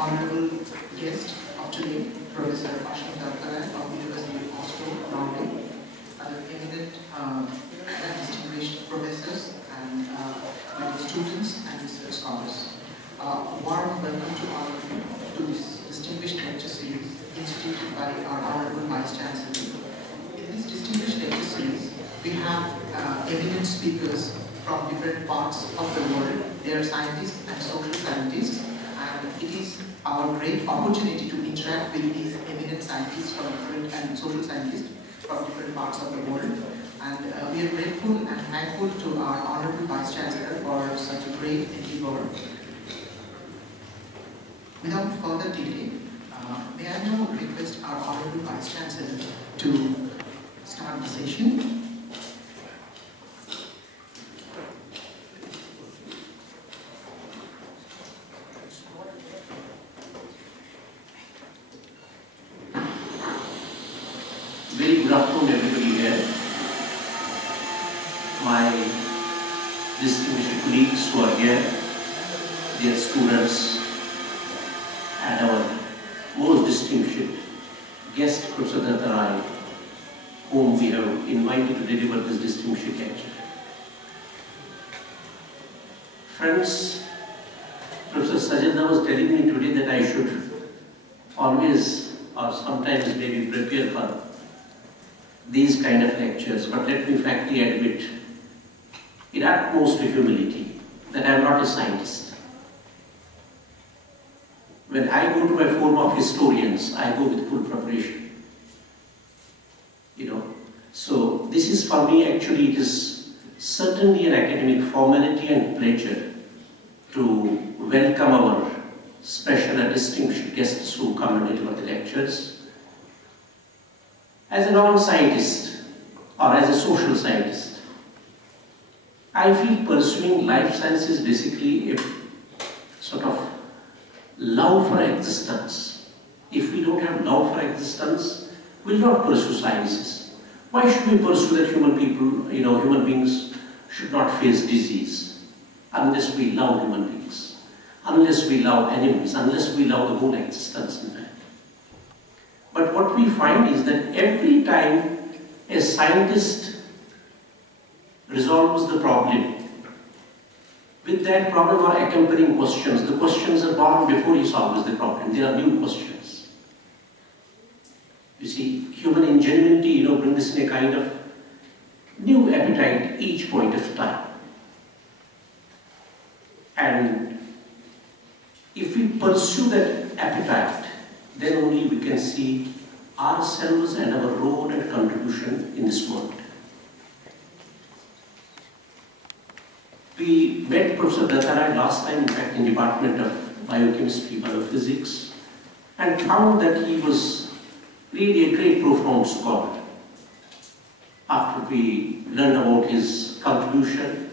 honorable guest of today, Professor Asim of the University of Oslo, Norway, eminent and distinguished professors and medical students and research scholars. Warm welcome to all of you to this distinguished lecture series instituted by our Honorable Vice Chancellor. In this distinguished lecture series, we have eminent speakers from different parts of the world. They are scientists and social scientists, and it is our great opportunity to interact with these eminent scientists from different and social scientists from different parts of the world. And we are grateful and thankful to our Honorable Vice Chancellor for such a great endeavor. Without further delay, may I now request our Honorable Vice Chancellor to start the session. Very good afternoon, everybody here. My distinguished colleagues who are here, dear students, and our most distinguished guest, Professor Duttaroy, whom we have invited to deliver this distinguished lecture. Friends, Professor Sajida was telling me today that I should always or sometimes maybe prepare for these kind of lectures, but let me frankly admit, in utmost humility, that I am not a scientist. When I go to my form of historians, I go with full preparation. So this is for me, actually, it is certainly an academic formality and pleasure to welcome our special and distinguished guests who come and deliver the lectures. As a non-scientist or as a social scientist, I feel pursuing life science is basically a sort of love for existence. If we don't have love for existence, we will not pursue sciences. Why should we pursue that human beings should not face disease unless we love human beings, unless we love animals, unless we love the whole existence in fact. But what we find is that every time a scientist resolves the problem, with that problem are accompanying questions. The questions are born before he solves the problem. There are new questions. You see, human ingenuity, brings in a kind of new appetite each point of time. And if we pursue that appetite, then only we can see ourselves and our role and contribution in this world. We met Professor Duttaroy last time, in fact, in the Department of Biochemistry, Biophysics, and found that he was really a great, profound scholar. After we learned about his contribution,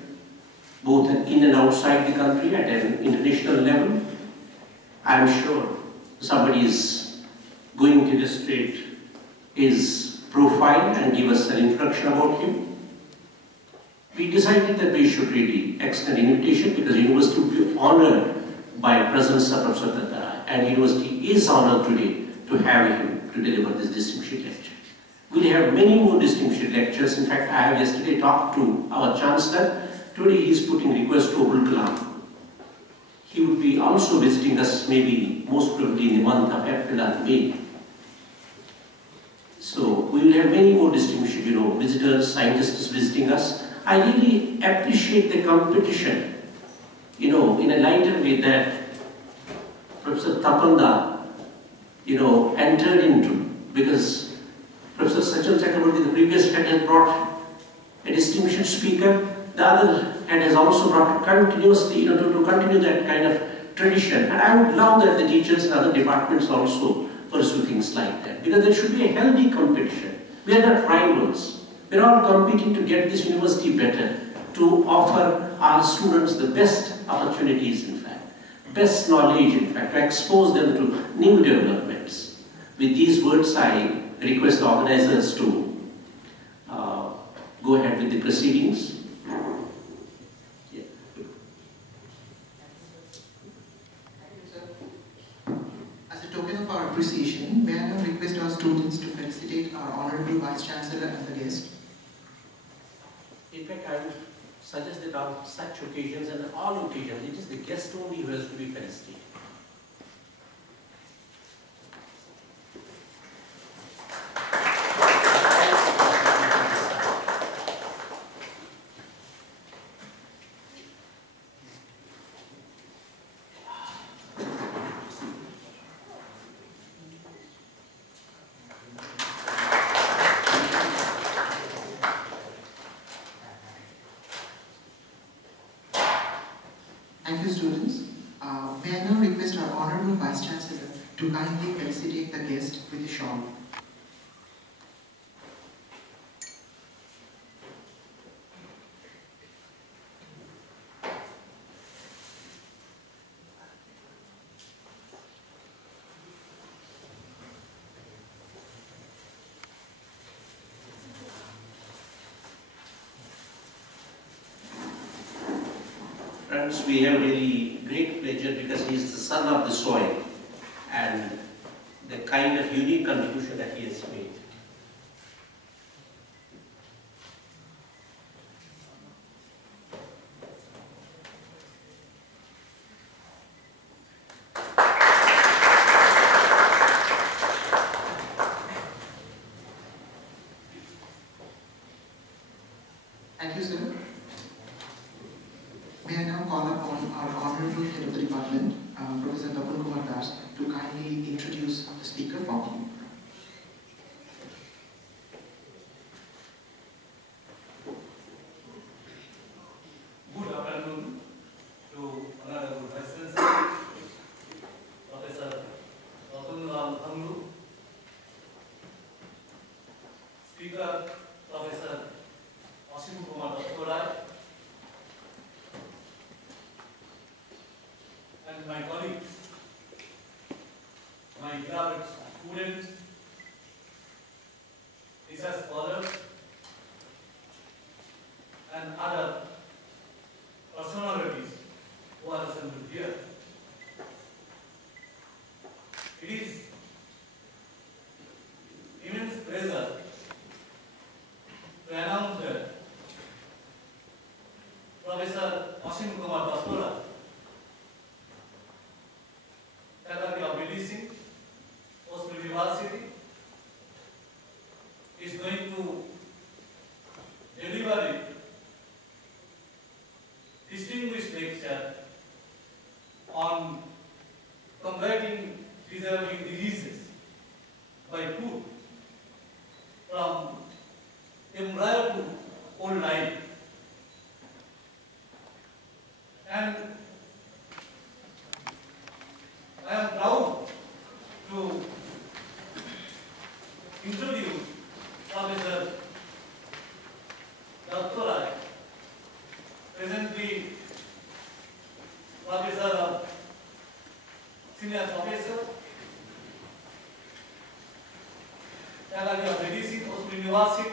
both in and outside the country at an international level, I am sure somebody is going to illustrate his profile and give us an introduction about him. We decided that we should really extend an invitation because the university will be honored by presence of Professor Duttaroy, and the university is honored today to have him to deliver this distinguished lecture. We will have many more distinguished lectures. In fact, I have yesterday talked to our Chancellor. Today he is putting request to Abul Kalam. He would be also visiting us maybe most probably in the month of April and May. So we will have many more distinguished visitors, scientists visiting us. I really appreciate the competition, in a lighter way that Professor Tapanda, entered into, because Professor Sajal Chakraborty, the previous head, has brought a distinguished speaker. The other head has also brought continuously, to continue that kind of tradition. And I would love that the teachers and other departments also pursue things like that, because there should be a healthy competition. We are not rivals. We are all competing to get this university better, to offer our students the best opportunities, in fact, best knowledge, in fact, to expose them to new developments. With these words, I request the organizers to go ahead with the proceedings. of our appreciation, may I now request our students to felicitate our Honorable Vice Chancellor and the guest. In fact, I would suggest that on such occasions and all occasions, it is the guest only who has to be felicitated. Thank you, students. May I now request our Honorable Vice Chancellor to kindly felicitate the guest with a shawl. Friends, we have really great pleasure because he is the son of the soil and the kind of unique contribution that he has made. Thank you, sir. May I now call upon our Honorable Head of the Department, Professor Duttaroy, to kindly introduce the speaker formally. Good afternoon to Honorable Vice Chancellor, Professor Duttaroy, Speaker Professor Asim Duttaroy, and my colleagues, my beloved students, research scholars, and other personalities who are assembled here. It is immense pleasure to announce that Professor Asim Duttaroy, Faculty of Medicine, Post University, is going to deliver a distinguished lecture on combating preserving diseases by food from embryo to old life. And I am proud to introduce Professor Duttaroy, presently Professor Senior Professor, Faculty of Medicine, Post University,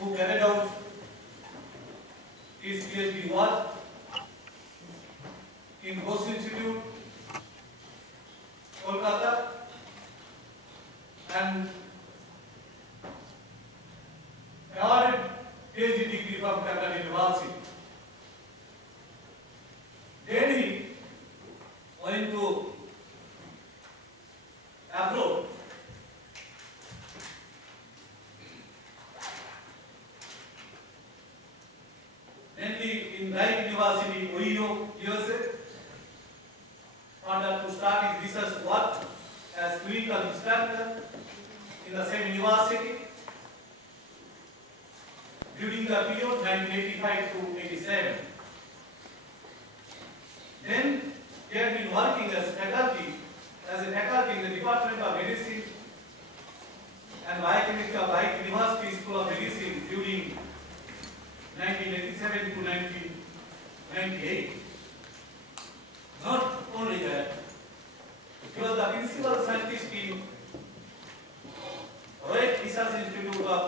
who carried out his PhD work in Ghosh Institute, Kolkata, and awarded PhD degree from Calcutta University. Then he went to abroad. Mainly in Rice University, Ohio, USA, order to start his research work as clinical instructor in the same university during the period 1985 to 87. Then he had been working as a faculty in the Department of Medicine and Biochemistry of Rice University School of Medicine during 1987 to 1998. Not only that, he was the principal scientist in Royal Research Institute of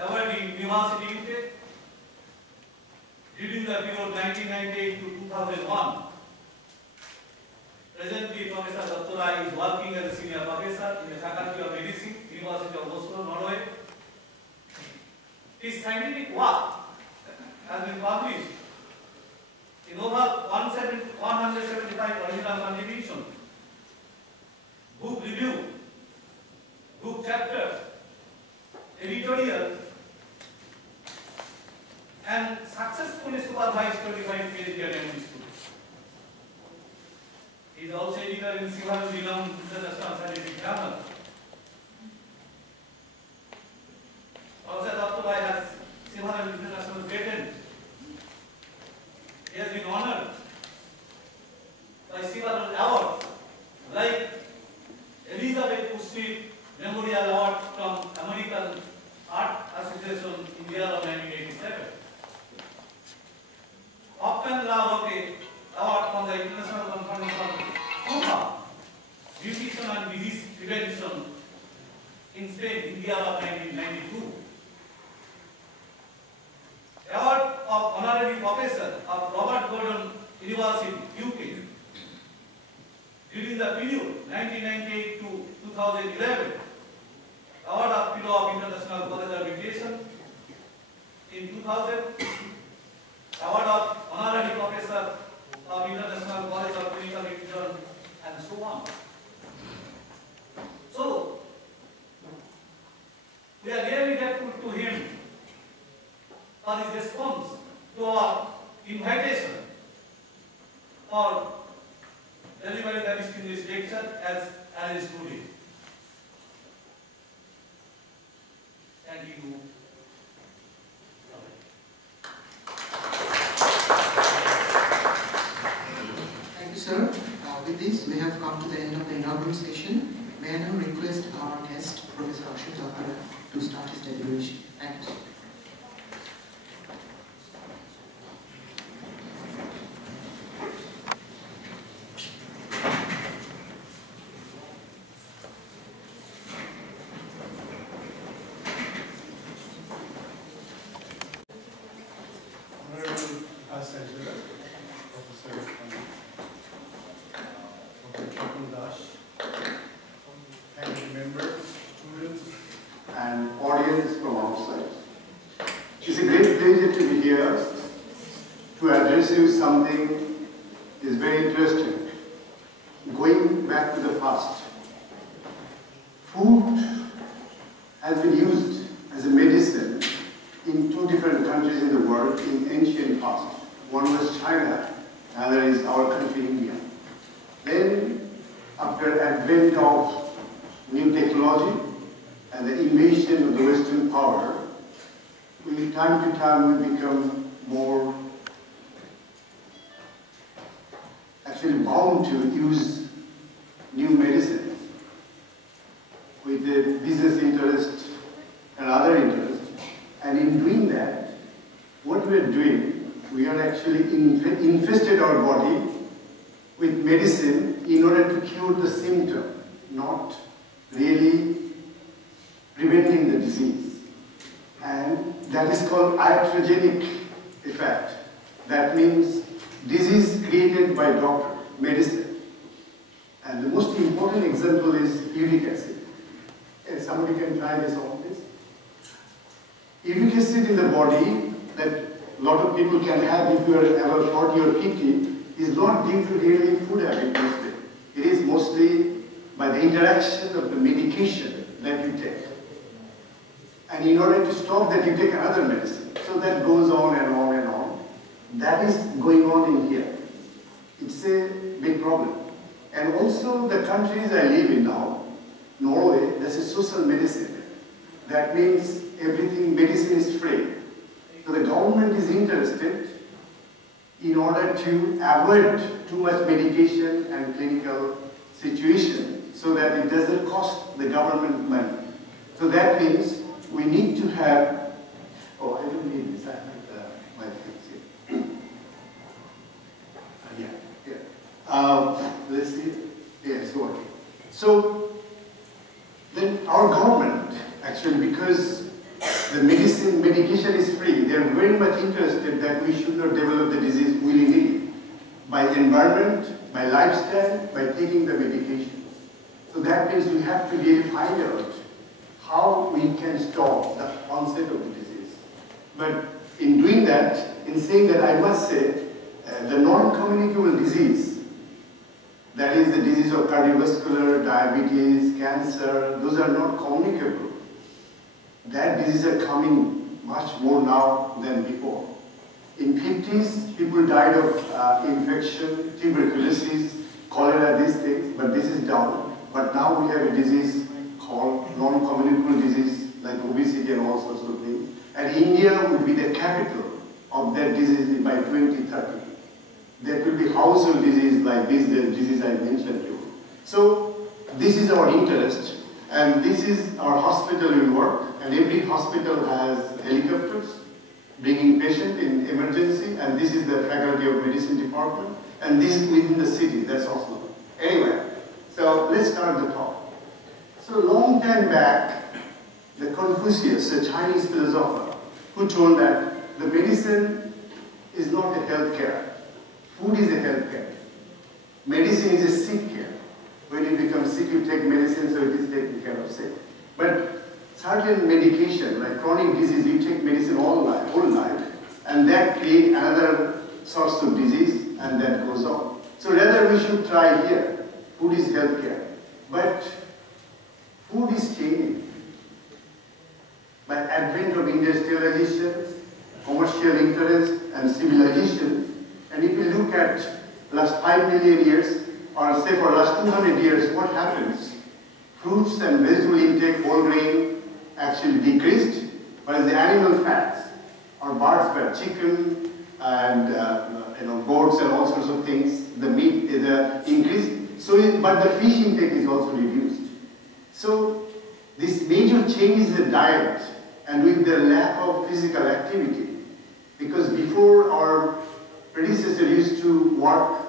Aberdeen University, UK, during the period 1998 to 2001. Presently, Professor Duttaroy is working as a senior professor in the Faculty of Medicine, University of Oslo, Norway. His scientific work has been published in over 175 original contributions, book review, book chapters, editorial, and successfully supervised 25 PhD academic students. He is also editor in several renowned international scientific journals. Professor Duttaroy has several international patents. He has been honored by several awards, like Elizabeth Pushti Memorial Award from American Art Association in the year of 1987. Often Lavote Award from the International Conference on Prof, Nutrition and Disease Prevention in Spain in the year of 1992. Award of Honorary Professor of Robert Gordon University, UK, during the period 1998 to 2011. Award of Fellow of International College of Education in 2000. Award of Honorary Professor of International College of Clinical Nutrition, and so on. So, we are really grateful to him for his response to our invitation for delivering the distinguished lecture as arranged today. Thank you. Thank you, sir. With this, we have come to the end of the inaugural session. May I now request our guest, Professor Asim, to start his deliberation. Thank you, sir. Something is very interesting. Going back to the past, food has been used as a medicine in two different countries in the world in ancient past. One was China, another is our country, India. Then, after advent of new technology and the invasion of the Western power, time to time we become more actually bound to use new medicine with the business interest and other interest. And in doing that, what we are doing, we are actually infested our body with medicine in order to cure the symptom, not really preventing the disease. And that is called iatrogenic effect. That means disease created by doctor, medicine. And the most important example is uric acid. And somebody can try this on this. Uric acid in the body that a lot of people can have if you are ever 40 or 50 is not due to really food habit mostly. It is mostly by the interaction of the medication that you take. And in order to stop that, you take another medicine. So that goes on and on and on. That is going on in here. It's a big problem. And also the countries I live in now, Norway, there's a social medicine. That means everything, medicine is free. So the government is interested in order to avoid too much medication and clinical situation so that it doesn't cost the government money. So that means we need to have, oh, I don't need this, I have my things here. Let's see. Yes, okay. So then our government, actually, because the medication is free, they are very much interested that we should not develop the disease willy-nilly. by environment, by lifestyle, by taking the medication. So that means we have to really find out how we can stop the onset of the disease. But in doing that, in saying that, I must say, the non-communicable disease, that is the disease of cardiovascular, diabetes, cancer, those are not communicable. That diseases are coming much more now than before. In 50s, people died of infection, tuberculosis, cholera, these things, but this is down. But now we have a disease called non-communicable disease, like obesity and all sorts of things. And India would be the capital of that disease by 2030. There will be household disease like this, the disease I mentioned to you. So this is our interest, and this is our hospital we work, and every hospital has helicopters bringing patient in emergency, and this is the Faculty of Medicine department, and this is within the city, that's Oslo. Anyway, so let's start the talk. So long time back, the Confucius, a Chinese philosopher, who told that the medicine is not a healthcare. Food is a healthcare. Medicine is a sick care. When you become sick, you take medicine, so it is taken care of sick. But certain medication, like chronic disease, you take medicine all life, and that creates another source of disease, and that goes on. So rather we should try here. Food is healthcare. But food is changing. By advent of industrialization, commercial interest, and civilization, and if you look at last 5 million years, or say for last 200 years, what happens? Fruits and vegetable intake, whole grain, actually decreased, whereas the animal fats, or birds fat, chicken, and goats and all sorts of things, the meat is increased. So, but the fish intake is also reduced. So this major change is the diet, and with the lack of physical activity, because before our predecessor used to work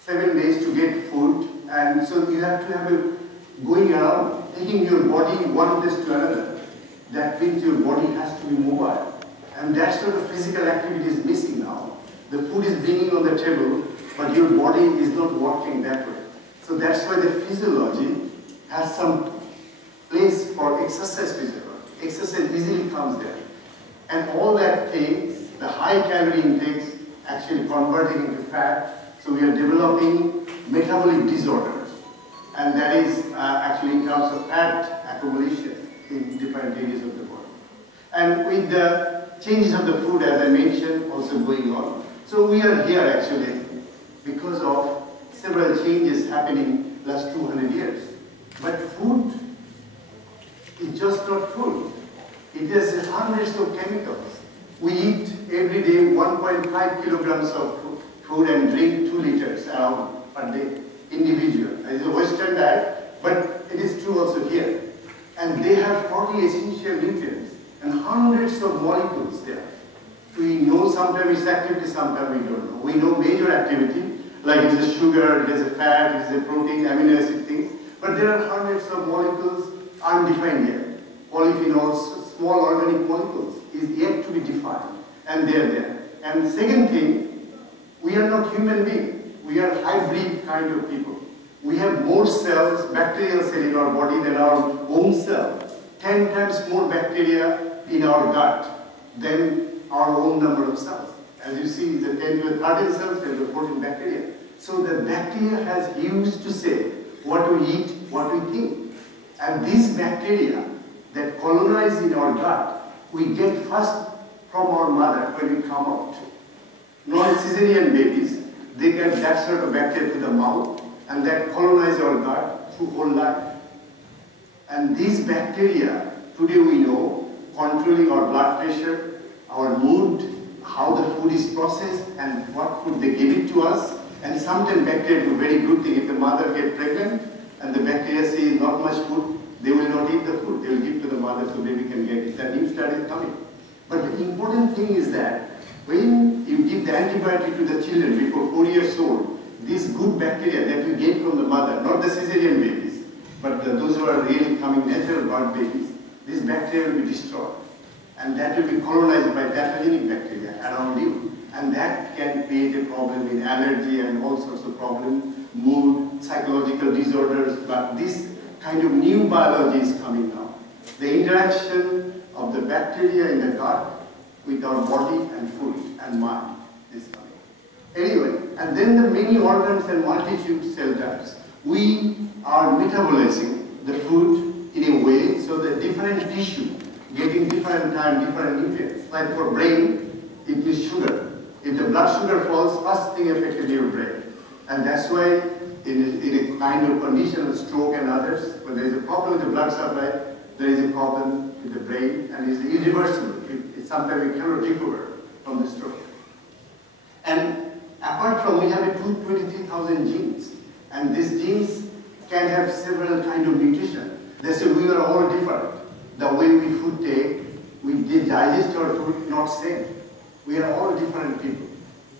7 days to get food, and so you have to have a going around, taking your body one place to another. That means your body has to be mobile, and that sort of physical activity is missing now. The food is bringing on the table, but your body is not working that way. So that's why the physiology has some place for exercise physiology. Exercise easily comes there. And all that things, the high calorie intakes, actually converting into fat. So we are developing metabolic disorders. And that is actually in terms of fat accumulation in different areas of the body. And with the changes of the food, as I mentioned, also going on. So we are here actually because of several changes happening last 200 years. But food is just not food. It has hundreds of chemicals. We eat every day 1.5 kilograms of food and drink 2 liters around per day, individual. It is a Western diet, but it is true also here. And they have 40 essential nutrients and hundreds of molecules there. We know sometimes it's activity, sometimes we don't know. We know major activity, like it is a sugar, it is a fat, it is a protein, amino acid things. But there are hundreds of molecules undefined here. Polyphenols, small organic molecules is yet to be defined, and they are there. And second thing, we are not human beings. We are hybrid kind of people. We have more cells, bacterial cells in our body than our own cell. 10 times more bacteria in our gut than our own number of cells. As you see, the 10 to 13 cells, 10 to 14 bacteria. So the bacteria has used to say what we eat, what we think. And these bacteria that colonize in our gut, we get first from our mother when we come out. Non-cesarean babies, they get that sort of bacteria to the mouth, and that colonize our gut through whole life. And these bacteria, today we know, controlling our blood pressure, our mood, how the food is processed, and what food they give it to us. And sometimes bacteria do a very good thing. If the mother gets pregnant, and the bacteria see not much food, they will not eat the food. They will give to the mother so baby can get it. That new study is coming. But the important thing is that when you give the antibiotic to the children before 4 years old, these good bacteria that you get from the mother, not the cesarean babies, but those who are really coming natural birth babies, these bacteria will be destroyed. And that will be colonized by pathogenic bacteria around you. and that can create a problem in allergy and all sorts of problems, mood, psychological disorders, but this kind of new biology is coming now. The interaction of the bacteria in the gut with our body and food and mind is coming. Anyway, and then the many organs and multitude cell types. We are metabolizing the food in a way so that different tissue getting different time, different nutrients. Like for brain, it is sugar. If the blood sugar falls, first thing affected your brain. And that's why in a kind of condition of stroke and others, when there is a problem with the blood supply, there is a problem with the brain, and it's irreversible. Sometimes we cannot recover from the stroke. And apart from, we have 223,000 genes, and these genes can have several kind of mutation. They say we are all different. The way we food take, we digest our food, not same. We are all different people.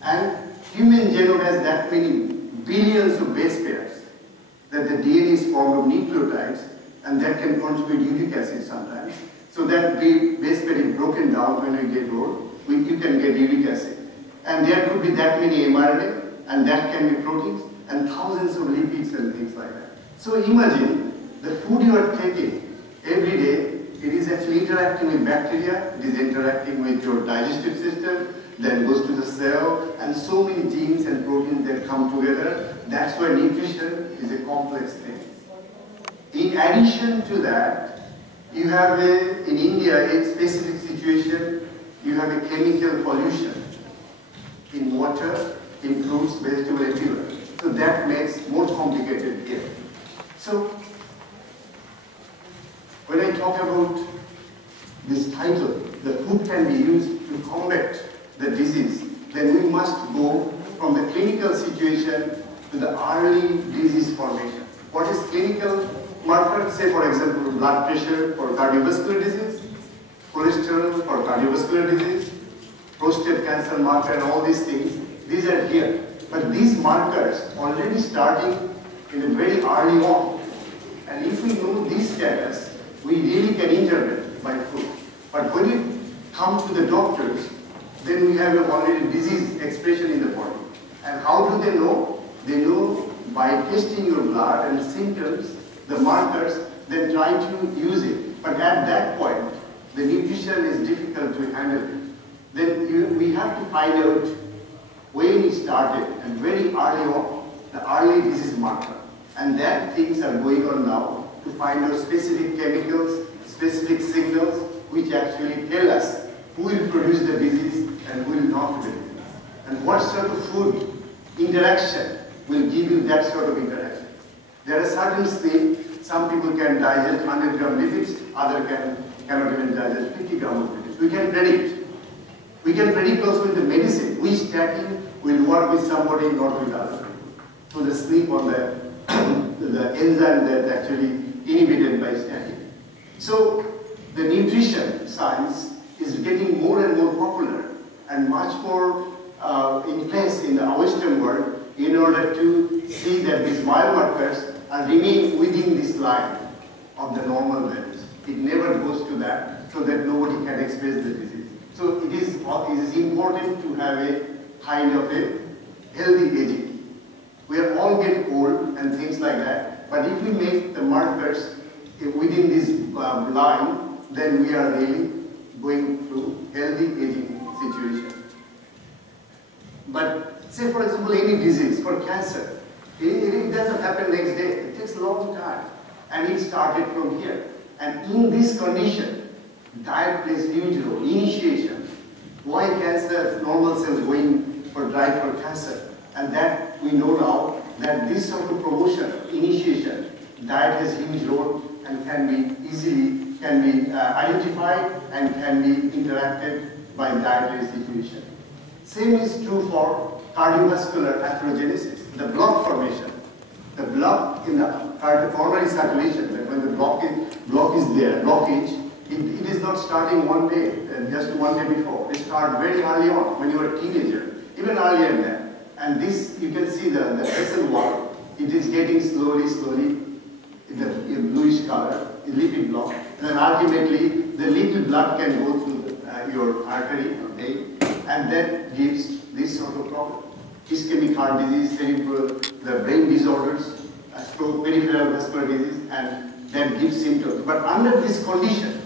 And human genome has that many billions of base pairs that the DNA is formed of nucleotides, and that can contribute uric acid sometimes. So that base pair is broken down when we get old, you can get uric acid. And there could be that many mRNA, and that can be proteins, and thousands of lipids and things like that. So imagine the food you are taking every day, it is actually interacting with bacteria, it is interacting with your digestive system, then goes to the cell, and so many genes and proteins that come together. That's why nutrition is a complex thing. In addition to that, you have in India, a specific situation, you have a chemical pollution in water, in fruits, vegetables, everywhere. So that makes more complicated here. So when I talk about this title, the food can be used to combat the disease, then we must go from the clinical situation to the early disease formation. What is clinical marker? Say for example, blood pressure for cardiovascular disease, cholesterol for cardiovascular disease, prostate cancer marker, and all these things, these are here. But these markers already starting in a very early on. And if we know this status, we really can intervene by food. But when it comes to the doctors, then we have already disease expression in the body. And how do they know? They know by testing your blood and symptoms, the markers, then try to use it. But at that point, the nutrition is difficult to handle it. Then we have to find out when it started, and very early on, the early disease marker. And that things are going on now to find out specific chemicals, specific signals, which actually tell us who will produce the disease and who will not produce it. And what sort of food interaction will give you that sort of interaction. There are certain things, some people can digest 100 gram lipids, others cannot even digest 50 gram of lipids. We can predict. We can predict also with the medicine, which statin will work with somebody, not with others. So the sleep on the enzyme that's actually inhibited by statin. So the nutrition science is getting more and more popular and much more in place in the Western world in order to see that these biomarkers are remain within this line of the normal values. It never goes to that so that nobody can express the disease. So it is important to have a kind of a healthy aging. We are all getting old and things like that, but if we make the markers within this line, then we are really going through healthy aging situation. But say for example any disease, for cancer, it doesn't happen next day, it takes a long time, and it started from here. And in this condition, diet plays a huge role, initiation. Why cancer, normal cells going for diet for cancer? And that we know now that this sort of promotion, initiation, diet has a huge role and can be easily, identified and can be interacted by dietary situation. Same is true for cardiovascular atherogenesis, the block formation. The block in the coronary circulation, that when the blockage, it is not starting one day, just one day before. It starts very early on, when you are a teenager, even earlier than that. And this, you can see the vessel wall, it is getting slowly, in the bluish color, a lipid block. And then ultimately, the little blood can go through your artery or vein, and that gives this sort of problem. Ischemic heart disease, cerebral, the brain disorders, stroke, peripheral vascular disease, and that gives symptoms. But under this condition,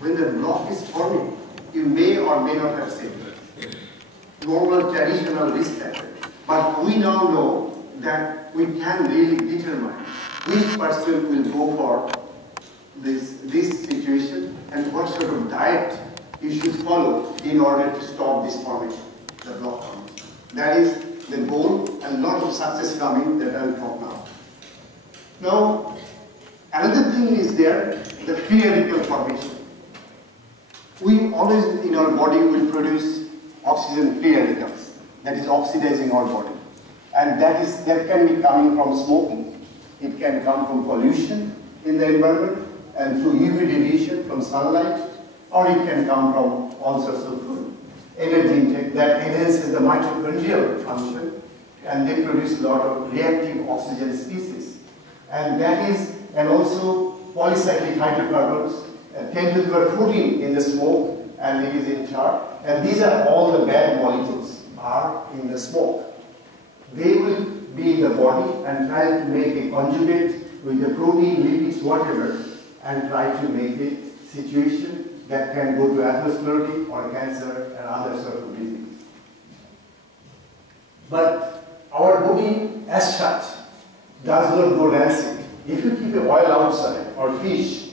when the block is forming, you may or may not have symptoms. Normal traditional risk factor. But we now know that we can really determine which person will go for this situation and what sort of diet you should follow in order to stop this formation, the block formation. That is the goal, and a lot of success coming that I will talk now. Now, another thing is there, the free radical formation. We always in our body will produce oxygen free radicals, that is oxidizing our body. And that can be coming from smoking, it can come from pollution in the environment, and through UV radiation from sunlight, or it can come from all sorts of food. Energy intake that enhances the mitochondrial function, and they produce a lot of reactive oxygen species. And that is, and also polycyclic hydrocarbons, 10 to the power 14 in the smoke, and it is in char. And these are all the bad molecules are in the smoke. They will be in the body and try to make a conjugate with the protein, lipids, whatever, and try to make a situation that can go to atherosclerotic or cancer and other sort of disease. But our body as such does not go rancid. If you keep a oil outside or fish,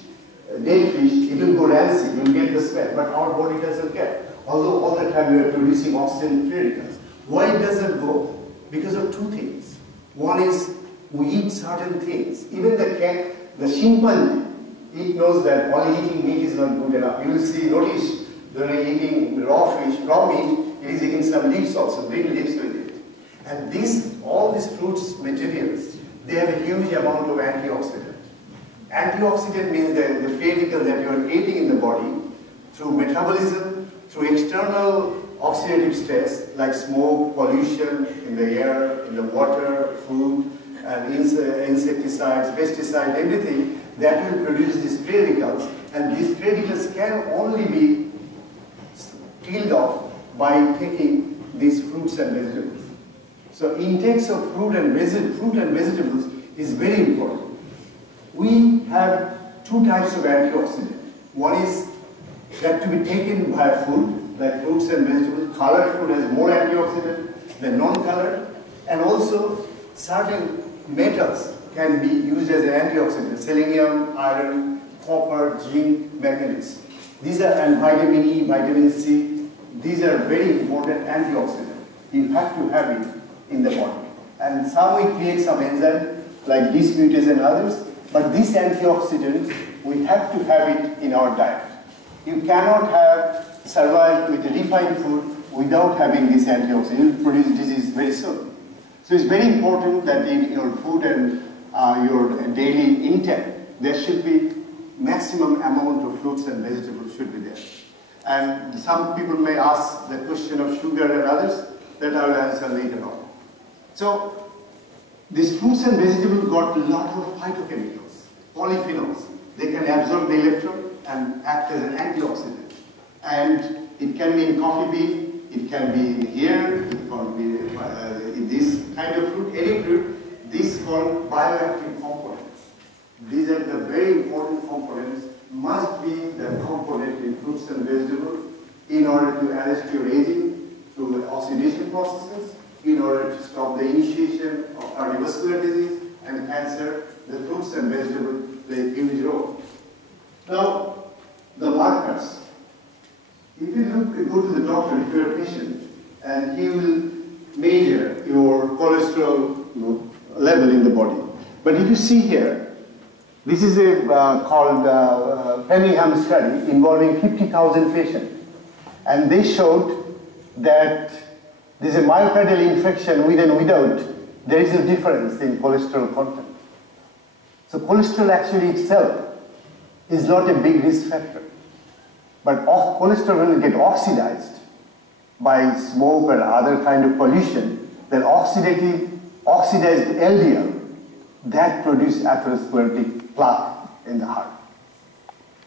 dead fish, it will go rancid, you will get the smell, but our body doesn't care. Although all the time we are producing oxygen free radicals. Why it doesn't go? Because of two things. One is we eat certain things. Even the chimpanzee, it knows that only eating meat is not good enough. You will see, notice, during eating raw fish, raw meat, it is eating some leaves also, green leaves with it. And all these fruits materials, they have a huge amount of antioxidant. Antioxidant means that the free radical that you are creating in the body through metabolism, through external oxidative stress like smoke, pollution in the air, in the water, food, and insecticides, pesticides, everything that will produce these free radicals, and these free radicals can only be killed off by taking these fruits and vegetables. So intakes of fruit and vegetables is very important. We have two types of antioxidant. One is that to be taken by food, like fruits and vegetables. Colored food has more antioxidant than non-colored, and also certain metals can be used as antioxidants: selenium, iron, copper, zinc, manganese. These are, and vitamin E, vitamin C. These are very important antioxidants. You have to have it in the body. And some we create some enzyme like dismutase and others, but these antioxidants we have to have it in our diet. You cannot survive with refined food without having this antioxidant. You will produce disease very soon. So it's very important that in your food and your daily intake, there should be maximum amount of fruits and vegetables should be there. And some people may ask the question of sugar and others, that I will answer later on. So these fruits and vegetables got a lot of phytochemicals, polyphenols. They can absorb the electron and act as an antioxidant. And it can be in coffee bean, it can be here, it can be in this kind of fruit, any fruit. These called bioactive components. These are the very important components, must be the component in fruits and vegetables in order to arrest your aging through oxidation processes, in order to stop the initiation of cardiovascular disease and cancer. The fruits and vegetables play a huge role. Now, the markers. If you go to the doctor, if you're a patient, and he will measure your cholesterol level in the body. But if you see here, this is a called Framingham study involving 50,000 patients. And they showed that there's a myocardial infection with and without, there is a difference in cholesterol content. So cholesterol actually itself is not a big risk factor. But cholesterol will get oxidized by smoke or other kind of pollution, then oxidized LDL, that produces atherosclerotic plaque in the heart.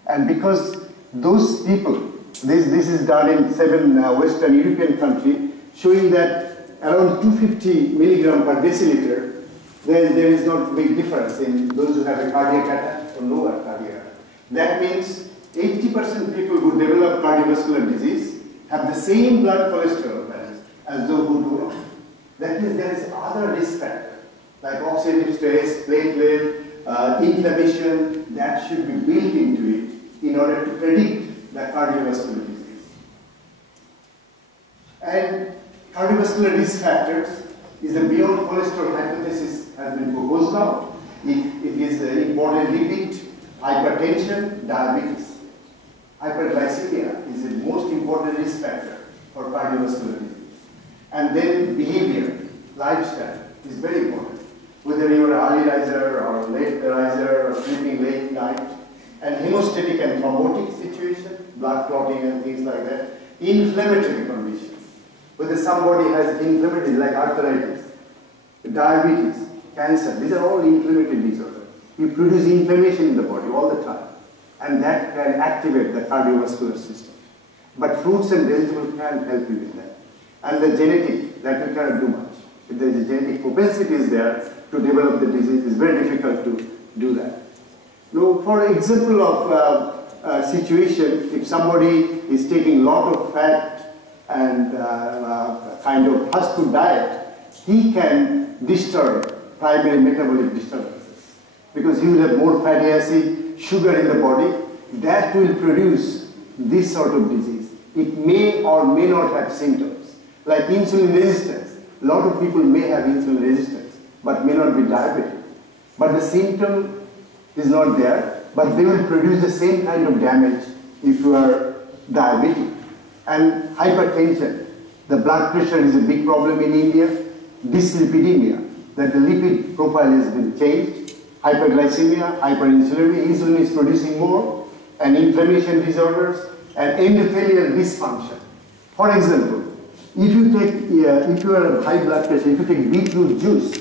And because those people, this is done in 7 Western European countries, showing that around 250 milligram per deciliter, there is not big difference in those who have a cardiac attack or lower cardiac attack. That means 80% people who develop cardiovascular disease have the same blood cholesterol balance as those who do not. That means there is other risk factor like oxidative stress, platelet, inflammation that should be built into it in order to predict the cardiovascular disease. And cardiovascular risk factors is a beyond cholesterol hypothesis has been proposed now. It is important lipid, hypertension, diabetes. Hyperglycemia is the most important risk factor for cardiovascular disease. And then behavior, lifestyle is very important. Whether you are an early riser or late riser or sleeping late night, and hemostatic and thrombotic situation, blood clotting and things like that, inflammatory conditions. Whether somebody has inflammatory like arthritis, diabetes, cancer, these are all inflammatory disorders. You produce inflammation in the body all the time, and that can activate the cardiovascular system. But fruits and vegetables can help you with that. And the genetic, that we cannot do much. If there is a genetic propensity is there to develop the disease, it's very difficult to do that. Now, for example of situation, if somebody is taking a lot of fat and kind of fast food diet, he can disturb primary metabolic disturbances because he will have more fatty acid, sugar in the body, that will produce this sort of disease. It may or may not have symptoms, like insulin resistance. A lot of people may have insulin resistance, but may not be diabetic. But the symptom is not there, but they will produce the same kind of damage if you are diabetic. And hypertension, the blood pressure is a big problem in India. Dyslipidemia, that the lipid profile has been changed. Hyperglycemia, hyperinsulinemia, insulin is producing more, and inflammation disorders, and endothelial dysfunction. For example, if you take, if you have high blood pressure, if you take beetroot juice,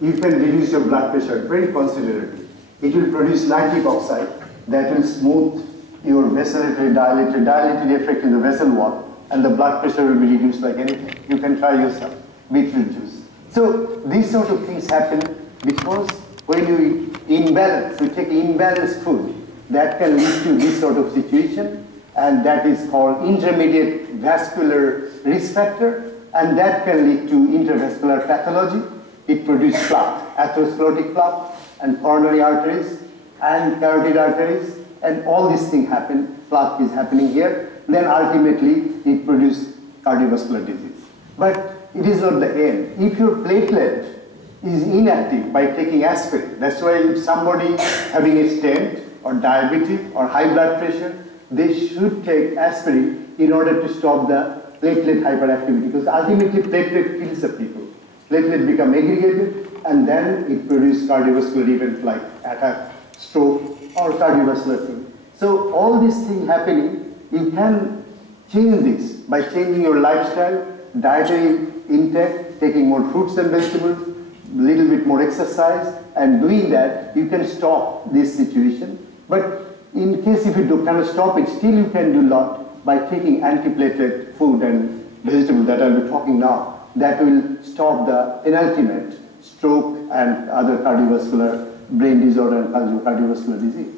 you can reduce your blood pressure very considerably. It will produce nitric oxide that will smooth your vascularly dilated effect in the vessel wall, and the blood pressure will be reduced like anything. You can try yourself, beetroot juice. So these sort of things happen because when you imbalance, you take imbalanced food, that can lead to this sort of situation, and that is called intermediate vascular risk factor, and that can lead to intravascular pathology. It produces plaque, atherosclerotic plaque, and coronary arteries, and carotid arteries, and all these things happen. Plaque is happening here. Then ultimately, it produces cardiovascular disease. But it is not the end. If your platelet is inactive by taking aspirin, that's why if somebody having a stent or diabetic or high blood pressure, they should take aspirin in order to stop the platelet hyperactivity, because ultimately platelet kills the people. Platelet become aggregated, and then it produces cardiovascular events like attack, stroke, or cardiovascular thing. So all these things happening, you can change this by changing your lifestyle, dietary intake, taking more fruits and vegetables, little bit more exercise, and doing that, you can stop this situation. But in case if you cannot stop it, still you can do a lot by taking antiplatelet food and vegetables that I'll be talking now. That will stop the penultimate stroke and other cardiovascular brain disorder and cardiovascular disease.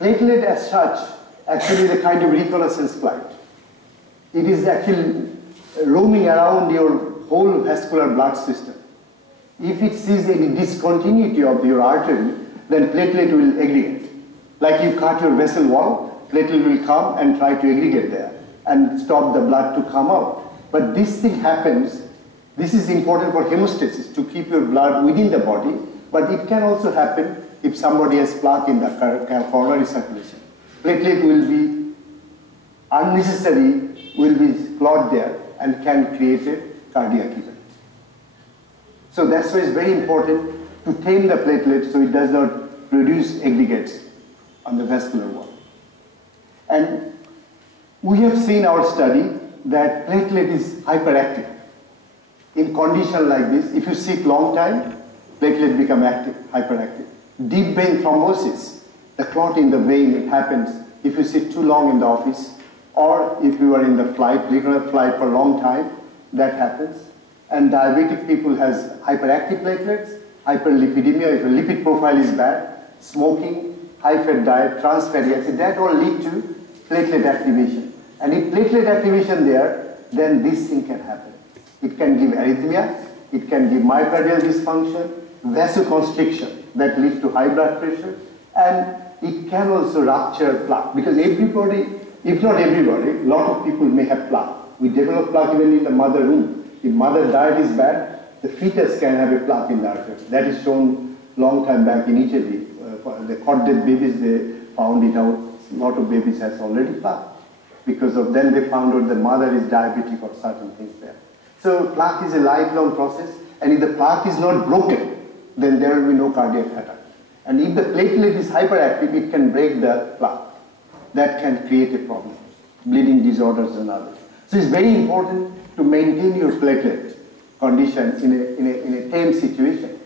Platelet as such actually is a kind of reconnaissance flight. It is actually roaming around your whole vascular blood system. If it sees any discontinuity of your artery, then platelet will aggregate. Like you cut your vessel wall, platelet will come and try to aggregate there and stop the blood to come out. But this thing happens, this is important for hemostasis, to keep your blood within the body, but it can also happen if somebody has plaque in the coronary circulation. Platelet will be unnecessary, will be clogged there and can create a cardiac event. So that's why it's very important to tame the platelet so it does not produce aggregates on the vascular wall. And we have seen our study that platelet is hyperactive. In condition like this, if you sit long time, platelet become active, hyperactive. Deep vein thrombosis, the clot in the vein, it happens if you sit too long in the office, or if you are in the flight, regular flight for a long time, that happens. And diabetic people has hyperactive platelets, hyperlipidemia, if the lipid profile is bad, smoking, high-fat diet, trans fatty acid, that all lead to platelet activation. And if platelet activation there, then this thing can happen. It can give arrhythmia, it can give myocardial dysfunction, vasoconstriction that leads to high blood pressure, and it can also rupture plaque, because everybody, if not everybody, a lot of people may have plaque. We develop plaque even in the mother womb. If mother diet is bad, the fetus can have a plaque in the artery. That is shown long time back in Italy. The cot-dead babies, they found it out. A lot of babies has already plaque. Because of then they found out the mother is diabetic or certain things there. So plaque is a lifelong process, and if the plaque is not broken, then there will be no cardiac attack. And if the platelet is hyperactive, it can break the plaque. That can create a problem, bleeding disorders and others. So it's very important to maintain your platelet condition in a tame situation.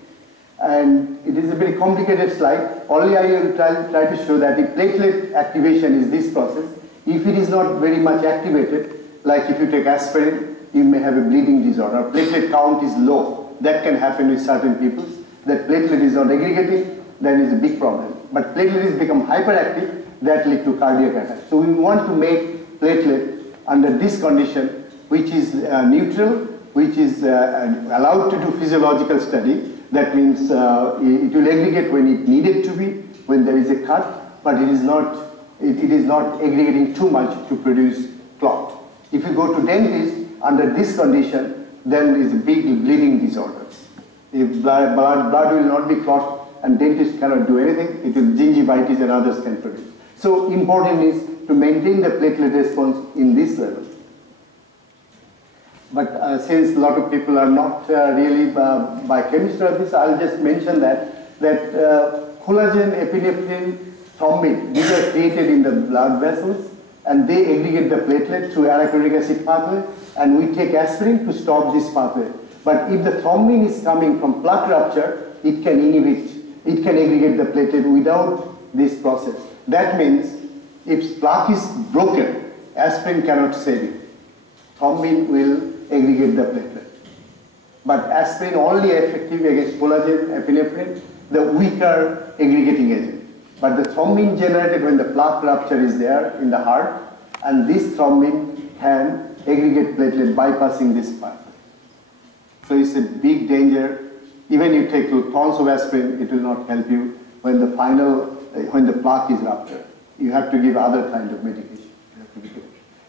And it is a very complicated slide. Only I will try to show that if platelet activation is this process, if it is not very much activated, like if you take aspirin, you may have a bleeding disorder. Platelet count is low. That can happen with certain people. That platelet is not aggregating, then is a big problem. But platelet is become hyperactive, that lead to cardiac attack. So we want to make platelet under this condition, which is neutral, which is allowed to do physiological study. That means it will aggregate when it needed to be, when there is a cut, but it is not aggregating too much to produce clot. If you go to dentist under this condition, then there is a big bleeding disorders. If blood will not be clot and dentist cannot do anything, it will gingivitis and others can produce. So important is to maintain the platelet response in this level. But since a lot of people are not really biochemists or this, I'll just mention that collagen, epinephrine, thrombin, these are created in the blood vessels, and they aggregate the platelet through arachidonic acid pathway, and we take aspirin to stop this pathway. But if the thrombin is coming from plaque rupture, it can inhibit, it can aggregate the platelet without this process. That means if plaque is broken, aspirin cannot save it. Thrombin will aggregate the platelet. But aspirin only effective against collagen, epinephrine, the weaker aggregating agent. But the thrombin generated when the plaque rupture is there in the heart, and this thrombin can aggregate platelet bypassing this pathway. So it's a big danger. Even if you take tons of aspirin, it will not help you when the plaque is ruptured. You have to give other kind of medication.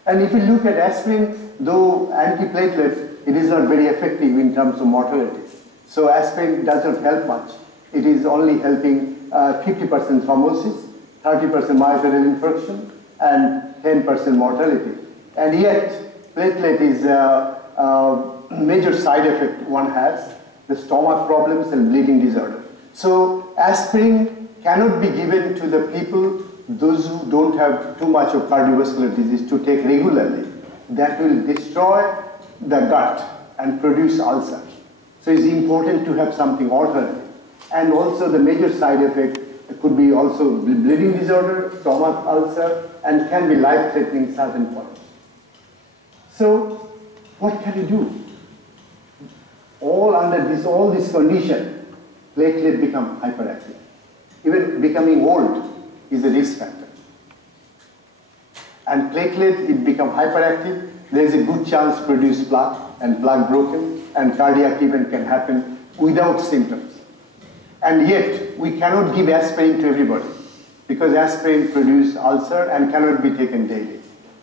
And if you look at aspirin, though antiplatelet, it is not very effective in terms of mortality. So aspirin doesn't help much. It is only helping 50% thrombosis, 30% myocardial infarction, and 10% mortality. And yet, platelet is a major side effect one has, the stomach problems and bleeding disorder. So aspirin cannot be given to the people, those who don't have too much of cardiovascular disease, to take regularly. That will destroy the gut and produce ulcer. So it's important to have something alternative. And also the major side effect could be also bleeding disorder, stomach ulcer, and can be life-threatening certain points. So what can you do? All this condition, platelet become hyperactive. Even becoming old is a risk factor. And platelet, it become hyperactive, there is a good chance to produce plaque, and plaque broken, and cardiac event can happen without symptoms. And yet, we cannot give aspirin to everybody, because aspirin produces ulcer and cannot be taken daily.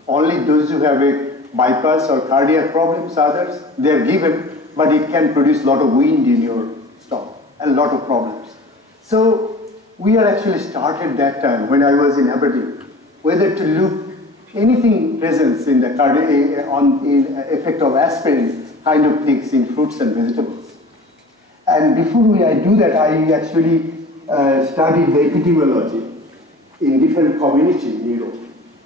Only those who have a bypass or cardiac problems, others, they are given, but it can produce a lot of wind in your stomach and a lot of problems. So we are actually started that time when I was in Aberdeen, whether to look anything presence in the effect of aspirin kind of things in fruits and vegetables. And before I do that, I actually studied the epidemiology in different communities in Europe,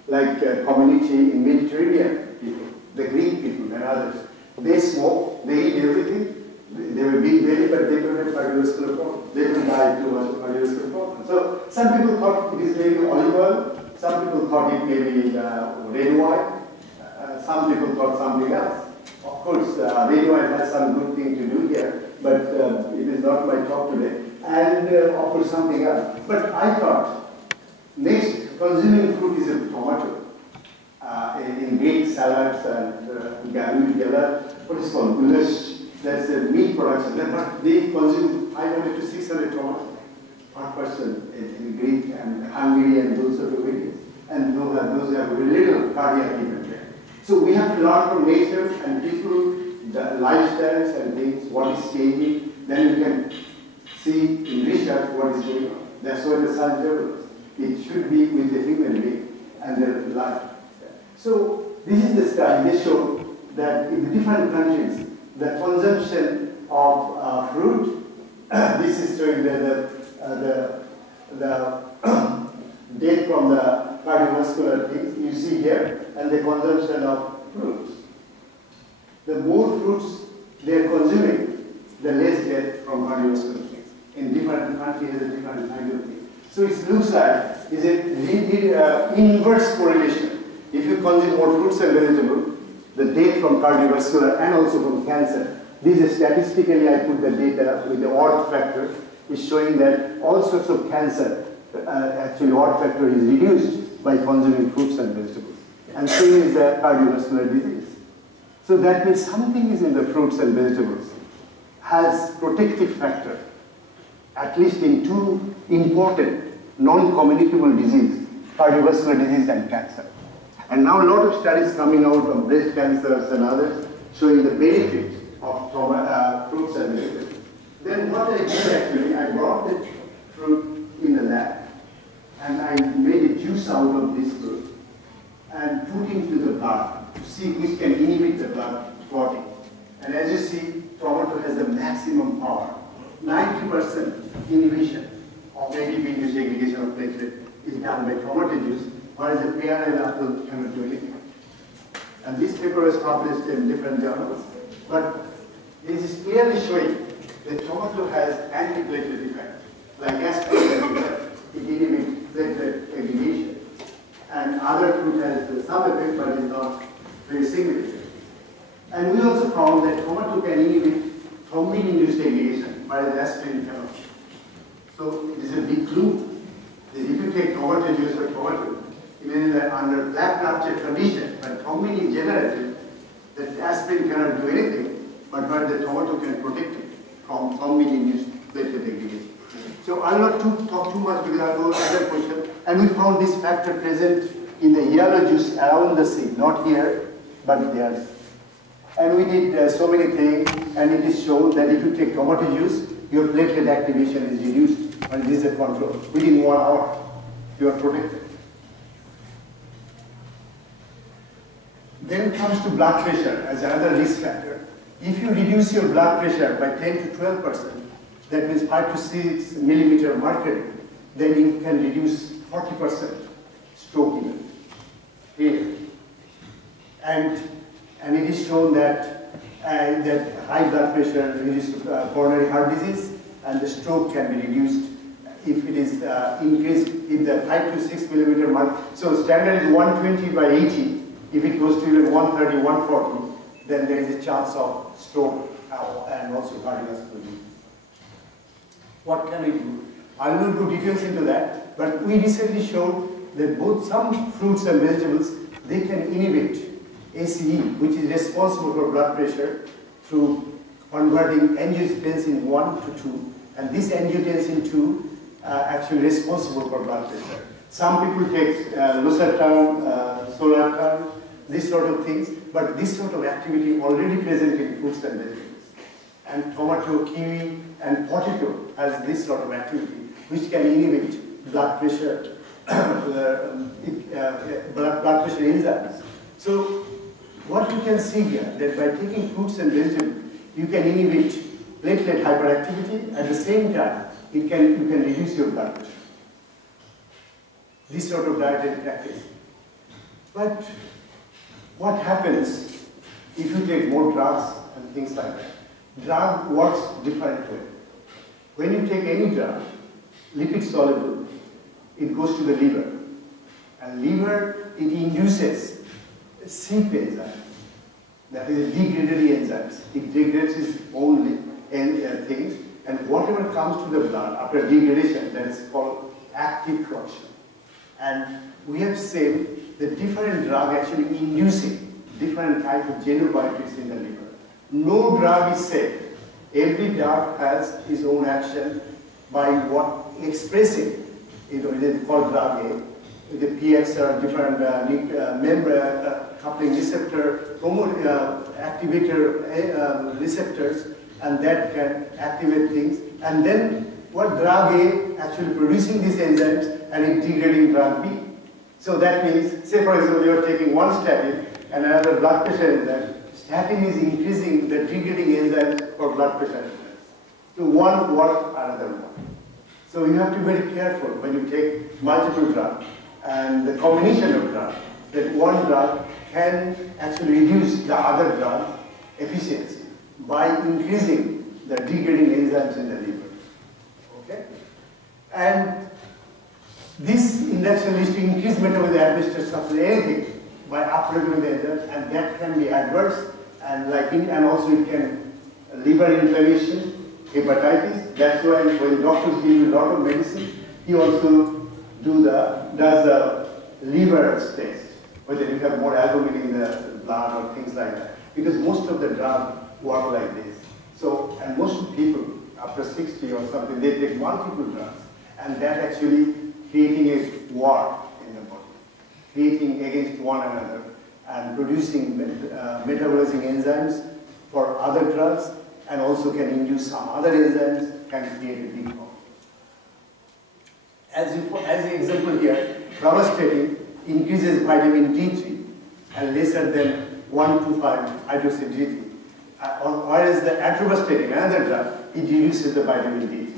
like community in Mediterranean people, the Greek people and others. They smoke, they eat everything, they were big belly, but they don't have cardiovascular problems. They don't die too much of cardiovascular problems. So some people thought it is maybe olive oil, some people thought it may be red wine, some people thought something else. Of course, radio has some good thing to do here, but it is not my talk today. And of course something else. But I thought, next consuming fruit is a tomato. In Greek salads and what is called goulash, that's a meat production. But they consume 500 to 600 tomatoes per person in Greek and Hungary and those sort of areas. And those have very little cardiac event there. So we have to learn from nature and people, the lifestyles and things, what is changing. Then we can see in research what is going on. That's why the science develops. It should be with the human being and their life. So this is the study. They show that in different countries, the consumption of fruit, this is showing the death from the cardiovascular things you see here, and the consumption of fruits. The more fruits they are consuming, the less death from cardiovascular things. In different countries, has a different kind of thing. So it looks like is it inverse correlation. If you consume more fruits and vegetables, the death from cardiovascular and also from cancer. This is statistically, I put the data with the odd factor, is showing that all sorts of cancer, actually odd factor is reduced by consuming fruits and vegetables. And so is the cardiovascular disease. So that means something is in the fruits and vegetables has protective factor, at least in two important non-communicable diseases, cardiovascular disease and cancer. And now a lot of studies coming out on breast cancers and others showing the benefit of fruits and vegetables. Then what I did actually, I brought the fruit in the lab and I made a juice out of this fruit and put into the blood to see which can inhibit the blood clotting. And as you see, tomato has the maximum power. 90% inhibition of ATP-induced aggregation of platelet is done by tomato juice, whereas the pear and apple cannot do anything. And this paper was published in different journals, but this is clearly showing that tomato has anti-platelet effect, like aspirin effect. It inhibits platelet aggregation. And other fruit has some effect, but is not very significant. And we also found that tomato can inhibit thrombin-induced aggregation, whereas aspirin cannot. So it is a big clue that if you take tomato juice or tomato, even under black rupture condition, when thrombin is generated, that aspirin cannot do anything, but the tomato can protect it from thrombin-induced platelet aggregation. So I'll not talk too much because I'll go to other question. And we found this factor present in the yellow juice around the seed, not here, but there. And we did so many things, and it is shown that if you take tomato juice, your platelet activation is reduced, and this is a control. Within 1 hour, you are protected. Then comes to blood pressure as another risk factor. If you reduce your blood pressure by 10 to 12%, that means 5 to 6 millimeter mercury, then you can reduce 40% stroke event here. And it is shown that high blood pressure reduces coronary heart disease, and the stroke can be reduced if it is increased in the 5 to 6 millimeter mark. So standard is 120 by 80. If it goes to even 130, 140, then there is a chance of stroke and also cardiovascular disease. What can we do? I will not go details into that, but we recently showed that both some fruits and vegetables, they can inhibit ACE, which is responsible for blood pressure, through converting angiotensin 1 to 2, and this angiotensin 2 actually responsible for blood pressure. Some people take losartan, solartan, this sort of things, but this sort of activity already present in fruits and vegetables. And tomato, kiwi, and potato has this sort of activity, which can inhibit blood pressure, blood pressure enzymes. So what you can see here, that by taking fruits and vegetables, you can inhibit platelet hyperactivity. At the same time, you can reduce your blood pressure. This sort of dietary practice. But what happens if you take more drugs and things like that? Drug works different way. When you take any drug, lipid soluble, it goes to the liver. And liver, it induces CYP enzyme. That is degradatory enzymes. It degrades its own things, and whatever comes to the blood after degradation, that is called active corruption. And we have seen the different drug actually inducing different types of xenobiotics in the liver. No drug is safe. Every drug has its own action by what expressing, it is called drug A. The PX are different coupling receptor, activator receptors, and that can activate things. And then what drug A actually producing these enzymes and it degrading drug B. So that means, say for example, you are taking one statin and another blood pressure enzyme. Statin is increasing the degrading enzymes for blood pressure enzymes. So one works, another one. So you have to be very careful when you take multiple drugs and the combination of drugs, that one drug can actually reduce the other drug efficiency by increasing the degrading enzymes in the liver. Okay? And this induction leads to increased metabolism administered substance, anything, by upregulating the enzymes, and that can be adverse, and also it can liver inflammation, hepatitis. That's why when doctors give you a lot of medicine, he also does the liver test, whether you have more albumin in the blood or things like that. Because most of the drugs work like this. So, and most people after 60 or something, they take multiple drugs, and that actually creating a war in the body, creating against one another, and producing metabolizing enzymes for other drugs, and also can induce some other enzymes, can create a big problem. As an example here, pravastatin increases vitamin D3 and lesser than 125 hydroxy D3. Whereas the atorvastatin, another drug, it reduces the vitamin D3.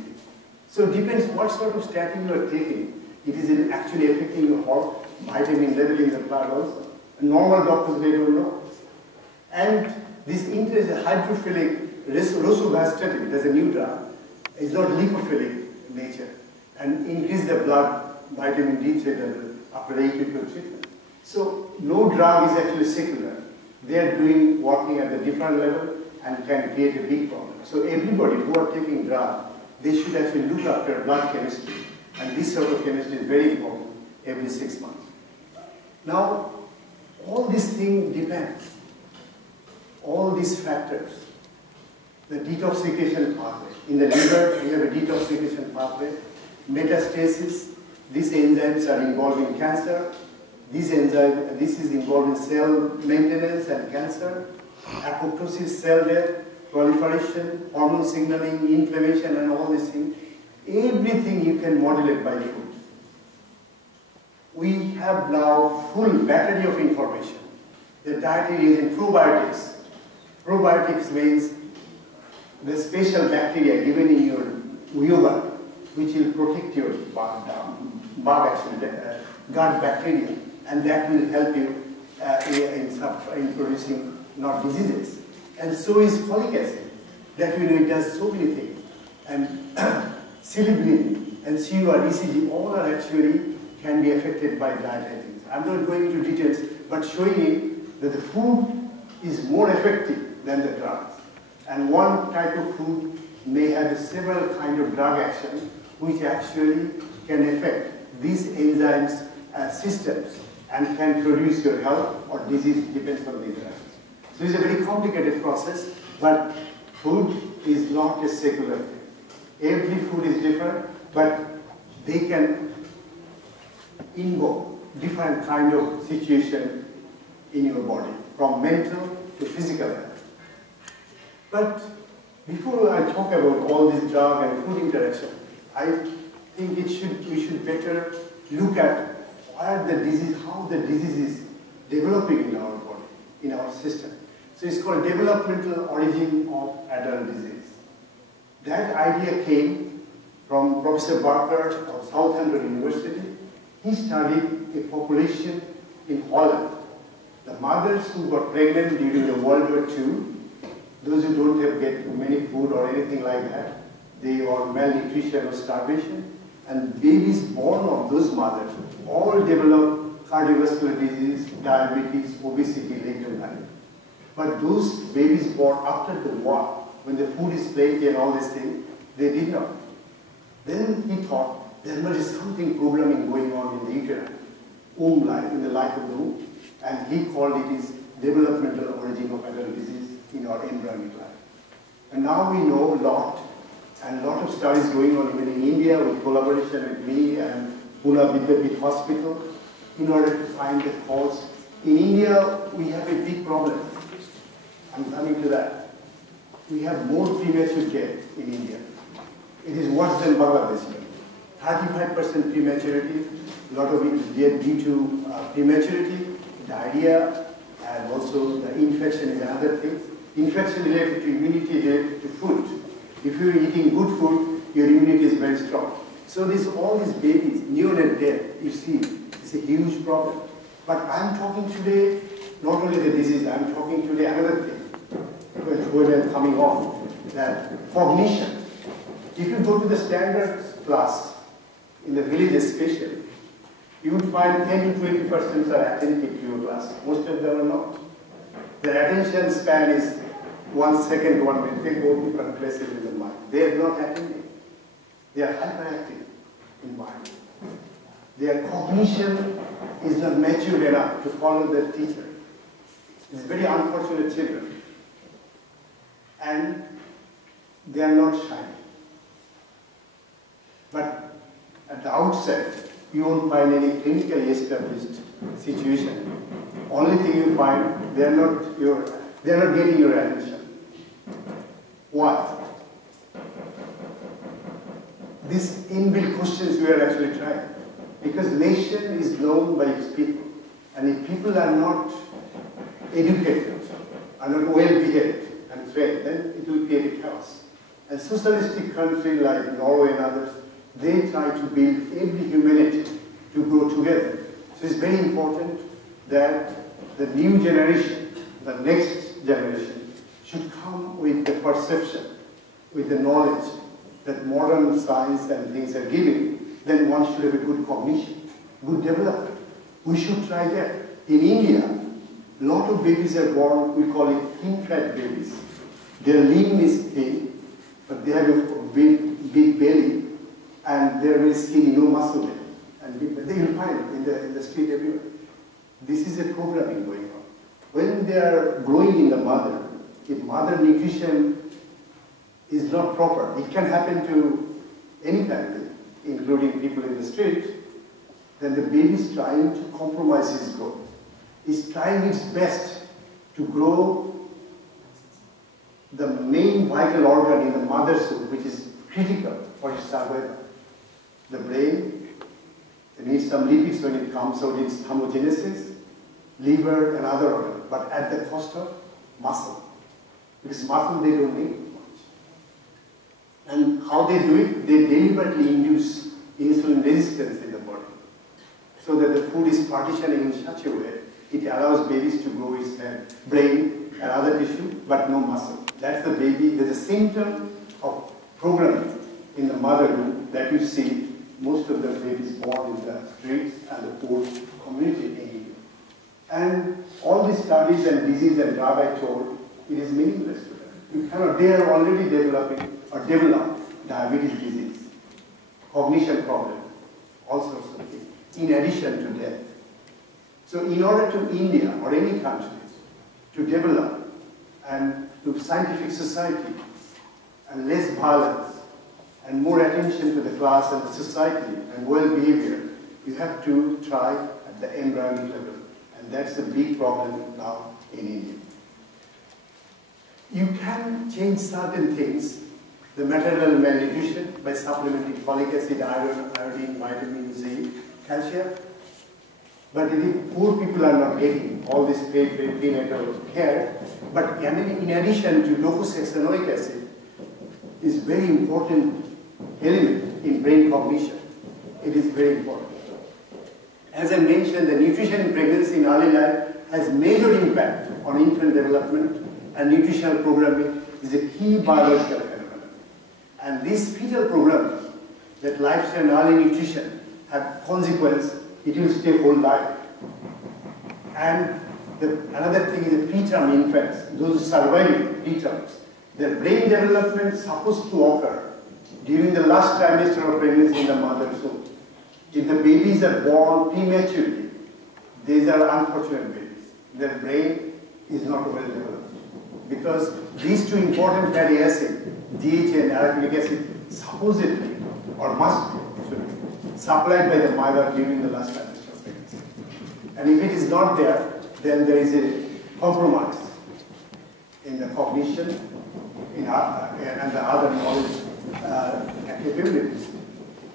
So it depends what sort of statin you are taking. It is actually affecting your whole vitamin level in the blood also. Normal doctors, they don't know. And this interest hydrophilic rosuvastatin, there's a new drug, is not lipophilic in nature, and increase the blood vitamin D3 level after atypical treatment. So no drug is actually secular. They are working at a different level and can create a big problem. So everybody who are taking drugs, they should actually look after blood chemistry. And this sort of chemistry is very important every 6 months. Now, all these things depend. All these factors. The detoxification pathway. In the liver, we have a detoxification pathway. Metastasis, these enzymes are involved in cancer. This is involved in cell maintenance and cancer. Apoptosis, cell death, proliferation, hormone signaling, inflammation, and all these things. Everything you can modulate by food. We have now full battery of information. The dietary is in probiotics. Probiotics means the special bacteria given in your yogurt, which will protect your gut bacteria, and that will help you in producing not diseases. And so is folic acid. That it does so many things. And silibulin and CUR, ECG, all are actually can be affected by dietary things. I'm not going into details, but showing you that the food is more effective than the drugs. And one type of food may have several kinds of drug action which actually can affect these enzymes systems and can produce your health or disease, depends on the drugs. So it's a very complicated process, but food is not a secular thing. Every food is different, but they can involve different kind of situation in your body, from mental to physical health. But before I talk about all this drug and food interaction, I think we should better look at how the disease is developing in our body, in our system. So it's called developmental origin of adult disease. That idea came from Professor Barker of Southampton University. He studied a population in Holland. The mothers who got pregnant during the World War II, those who don't have get many food or anything like that, they were malnutrition or starvation, and babies born of those mothers all develop cardiovascular disease, diabetes, obesity later in life. But those babies born after the war, when the food is plenty and all these things, they did not. Then he thought there must be something programming going on in the uterine, womb life, in the life of the womb. And he called it his developmental origin of adult disease in our embryonic life. And now we know a lot, and a lot of studies going on even in India with collaboration with me and Pune Vidyapith Hospital in order to find the cause. In India, we have a big problem. I'm coming to that. We have more premature death in India. It is worse than Bangladesh. 35% prematurity, a lot of it is death due to prematurity, diarrhea, and also the infection is another thing. Infection related to immunity related to food. If you're eating good food, your immunity is very strong. So all these babies, neonate death, you see, it's a huge problem. But I'm talking today, not only the disease, I'm talking today another thing, when I'm coming on, that cognition. If you go to the standard class, in the village especially, you would find 10 to 20% are attentive to your class. Most of them are not. Their attention span is 1 second, 1 minute. They go to different places in the mind. They are not attending. They are hyperactive in mind. Their cognition is not mature enough to follow their teacher. It's very unfortunate children. And they are not shy. But at the outset, you won't find any clinically established situation. Only thing you find, they are not getting your attention. Why? These inbuilt questions we are actually trying. Because nation is known by its people. And if people are not educated, are not well behaved and trained, then it will create a chaos. And socialistic countries like Norway and others, they try to build every humanity to grow together. So it's very important that the new generation, the next generation, should come with the perception, with the knowledge that modern science and things are giving. Then one should have a good cognition, good development. We should try that. In India, a lot of babies are born, we call it thin fat babies. Their limb is thin, but they have a big belly, and they're very skinny, no muscle there. And they will find in the street everywhere. This is a programming going on. When they are growing in the mother, if mother nutrition is not proper, it can happen to any family, including people in the street, then the baby is trying to compromise his growth. It's trying its best to grow the main vital organ in the mother's womb, which is critical for its survival. The brain, it needs some lipids when it comes out, it's thermogenesis, liver and other organs, but at the cost of muscle. Because muscle they don't need much. And how they do it? They deliberately induce insulin resistance in the body. So that the food is partitioning in such a way, it allows babies to grow its brain and other tissue, but no muscle. That's the baby, there's a symptom of programming in the mother womb that you see most of the babies born in the streets and the poor community in India. And all these studies and disease and drug I told, it is meaningless to them. You cannot, they are already developing or develop diabetes disease, cognition problem, all sorts of things, in addition to death. So in order to India or any country to develop and to scientific society and less violence and more attention to the class and the society and world behavior, you have to try at the embryonic level. And that's the big problem now in India. You can change certain things, the maternal malnutrition, by supplementing folic acid, iron, iodine, vitamin Z, calcium. But if poor people are not getting all this prenatal care, but in addition to docosahexaenoic acid, is very important element in brain cognition. It is very important. As I mentioned, the nutrition in pregnancy in early life has major impact on infant development, and nutritional programming is a key biological phenomenon. And this fetal programming, that lifestyle and early nutrition have consequence, it will stay whole life. And Another thing is the preterm infants, those surviving preterms. Their brain development is supposed to occur during the last trimester of pregnancy in the mother's womb. If the babies are born prematurely, these are unfortunate babies. Their brain is not well developed. Because these two important fatty acids, DHA and arachidic acid, supposedly, or must be, supplied by the mother during the last trimester of pregnancy. And if it is not there, then there is a compromise in the cognition and the other knowledge capabilities.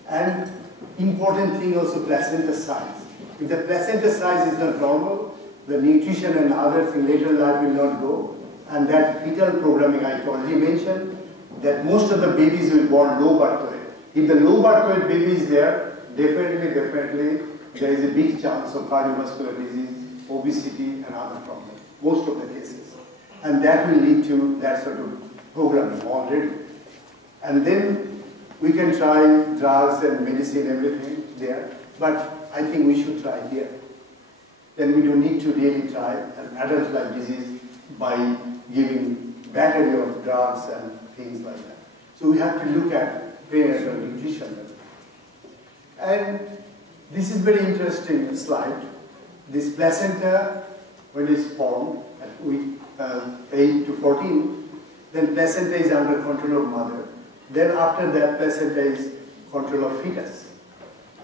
And important thing also, placenta size. If the placenta size is not normal, the nutrition and other things later in life will not go. And that fetal programming I already mentioned, that most of the babies will born low birth weight. If the low birth weight baby is there, definitely there is a big chance of cardiovascular disease, obesity and other problems, most of the cases. And that will lead to that sort of programming already. And then we can try drugs and medicine, everything there, but I think we should try here. Then we don't need to really try an adult-like disease by giving battery of drugs and things like that. So we have to look at perinatal nutrition. And this is very interesting slide. This placenta, when it's formed at week 8 to 14, then placenta is under control of mother. Then after that, placenta is control of fetus.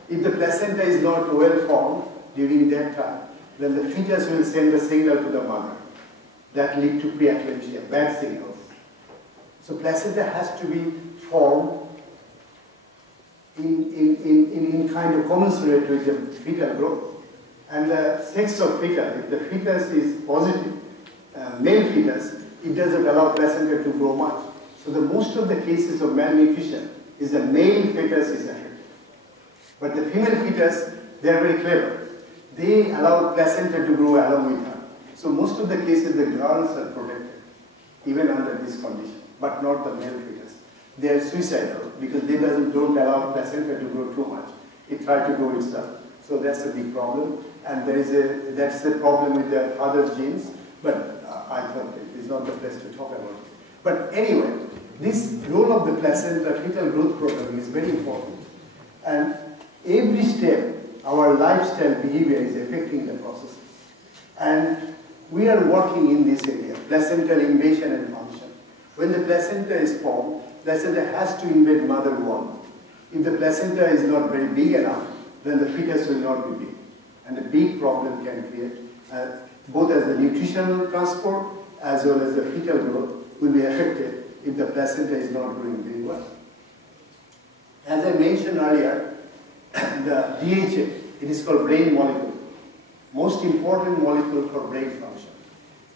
If the placenta is not well formed during that time, then the fetus will send a signal to the mother. That lead to preeclampsia, bad signals. So placenta has to be formed in kind of commensurate with the fetal growth. And the sex of fetus, if the fetus is positive, male fetus, it doesn't allow placenta to grow much. So the most of the cases of malnutrition is the male fetus is affected. But the female fetus, they are very clever. They allow placenta to grow along with her. So most of the cases, the girls are protected, even under this condition, but not the male fetus. They are suicidal because they don't allow placenta to grow too much. It tries to grow itself. So that's a big problem. And that's the problem with the father's genes. But I thought it is not the place to talk about it. But anyway, this role of the placenta, fetal growth program is very important. And every step, our lifestyle behavior is affecting the processes. And we are working in this area, placental invasion and function. When the placenta is formed, placenta has to invade mother wall. If the placenta is not very big enough, then the fetus will not be big. And a big problem can create, both as the nutritional transport as well as the fetal growth will be affected if the placenta is not growing very well. As I mentioned earlier, the DHA, it is called brain molecule. Most important molecule for brain function.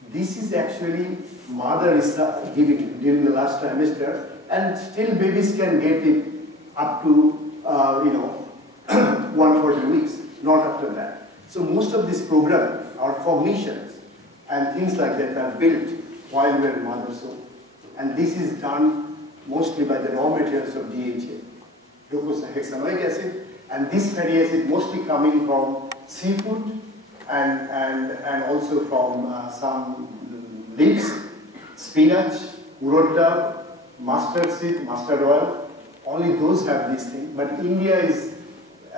This is actually mother is giving during the last trimester, and still babies can get it up to 140 weeks, not after that. So most of this program, our cognitions and things like that are built while we're in mother's womb. And this is done mostly by the raw materials of DHA, docosahexaenoic acid, and this fatty acid mostly coming from seafood and also from some leaves, spinach, urad dal, mustard seed, mustard oil. Only those have this thing. But India is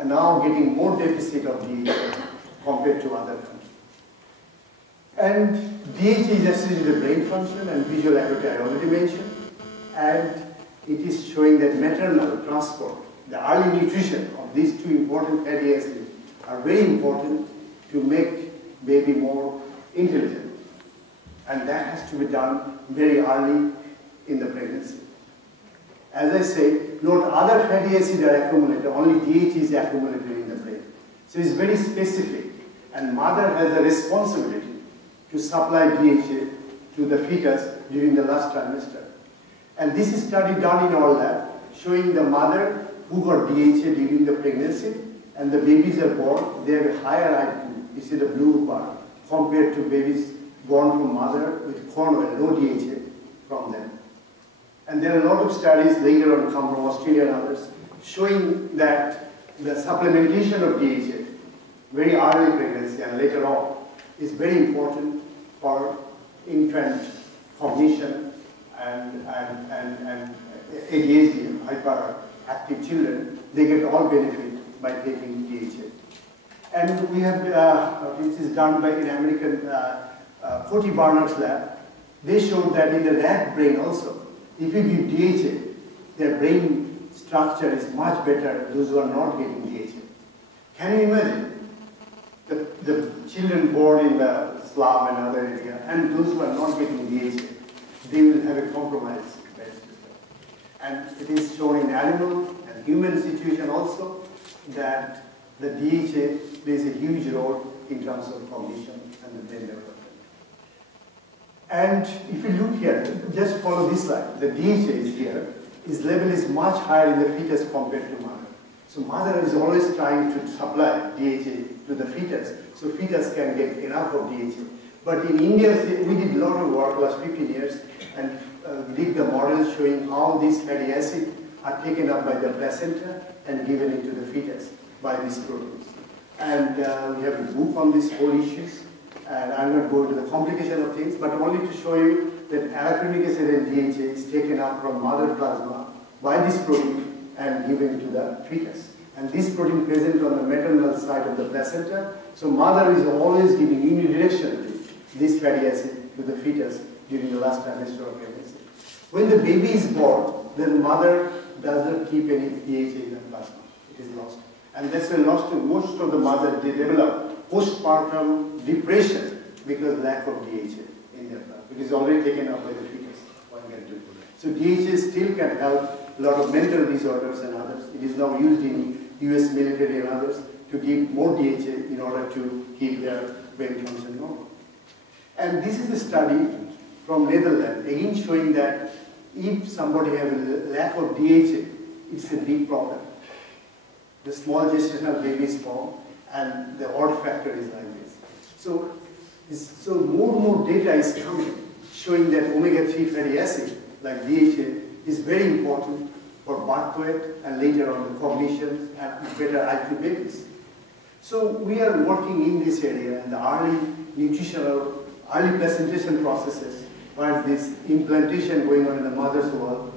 now getting more deficit of DHA compared to other countries. And DHA is associated with brain function and visual acuity I already mentioned. And it is showing that maternal transport, the early nutrition of these two important fatty acids are very important to make baby more intelligent. And that has to be done very early in the pregnancy. As I say, not other fatty acids are accumulated, only DHA is accumulated in the brain. So it's very specific, and mother has a responsibility to supply DHA to the fetus during the last trimester. And this is study done in our lab, showing the mother who got DHA during the pregnancy, and the babies are born, they have a higher IQ, you see the blue bar, compared to babies born from mother with corn oil, no DHA from them. And there are a lot of studies later on come from Australia and others, showing that the supplementation of DHA, very early pregnancy and later on, is very important for infant cognition and ADHD, hyperactive children. They get all benefit by taking DHA. And we have, this is done by an American 40 Barnard's lab. They showed that in the rat brain also, if you give DHA, their brain structure is much better than those who are not getting DHA. Can you imagine the children born in the slum and other area, and those who are not getting DHA, they will have a compromised brain system. And it is shown in animal and human situation also that the DHA plays a huge role in terms of cognition and the brain development. And if you look here, just follow this slide. The DHA is here. Its level is much higher in the fetus compared to mother. So mother is always trying to supply DHA to the fetus, so fetus can get enough of DHA. But in India, we did a lot of work last 15 years and did the models showing how these fatty acids are taken up by the placenta and given into the fetus by these proteins. And we have a book on these whole issues. And I'm not going to the complication of things, but only to show you that arachidonic acid and DHA is taken up from mother plasma by this protein and given to the fetus. And this protein present on the maternal side of the placenta. So mother is always giving unidirectionally this fatty acid to the fetus during the last trimester of pregnancy. When the baby is born, then mother does not keep any DHA in the plasma. It is lost. And that's why most of the mothers, they develop postpartum depression because lack of DHA in their blood. It is already taken up by the fetus. One can do. So DHA still can help a lot of mental disorders and others. It is now used in US military and others to give more DHA in order to keep their brain function normal. And this is a study from Netherlands, again showing that if somebody has a lack of DHA, it's a big problem. The small gestational baby is born, and the odd factor is like this. So more and more data is coming showing that omega-3 fatty acid, like DHA, is very important for birth weight and later on the cognition and better IQ babies. So we are working in this area and the early nutritional, early placentation processes, where this implantation going on in the mother's wall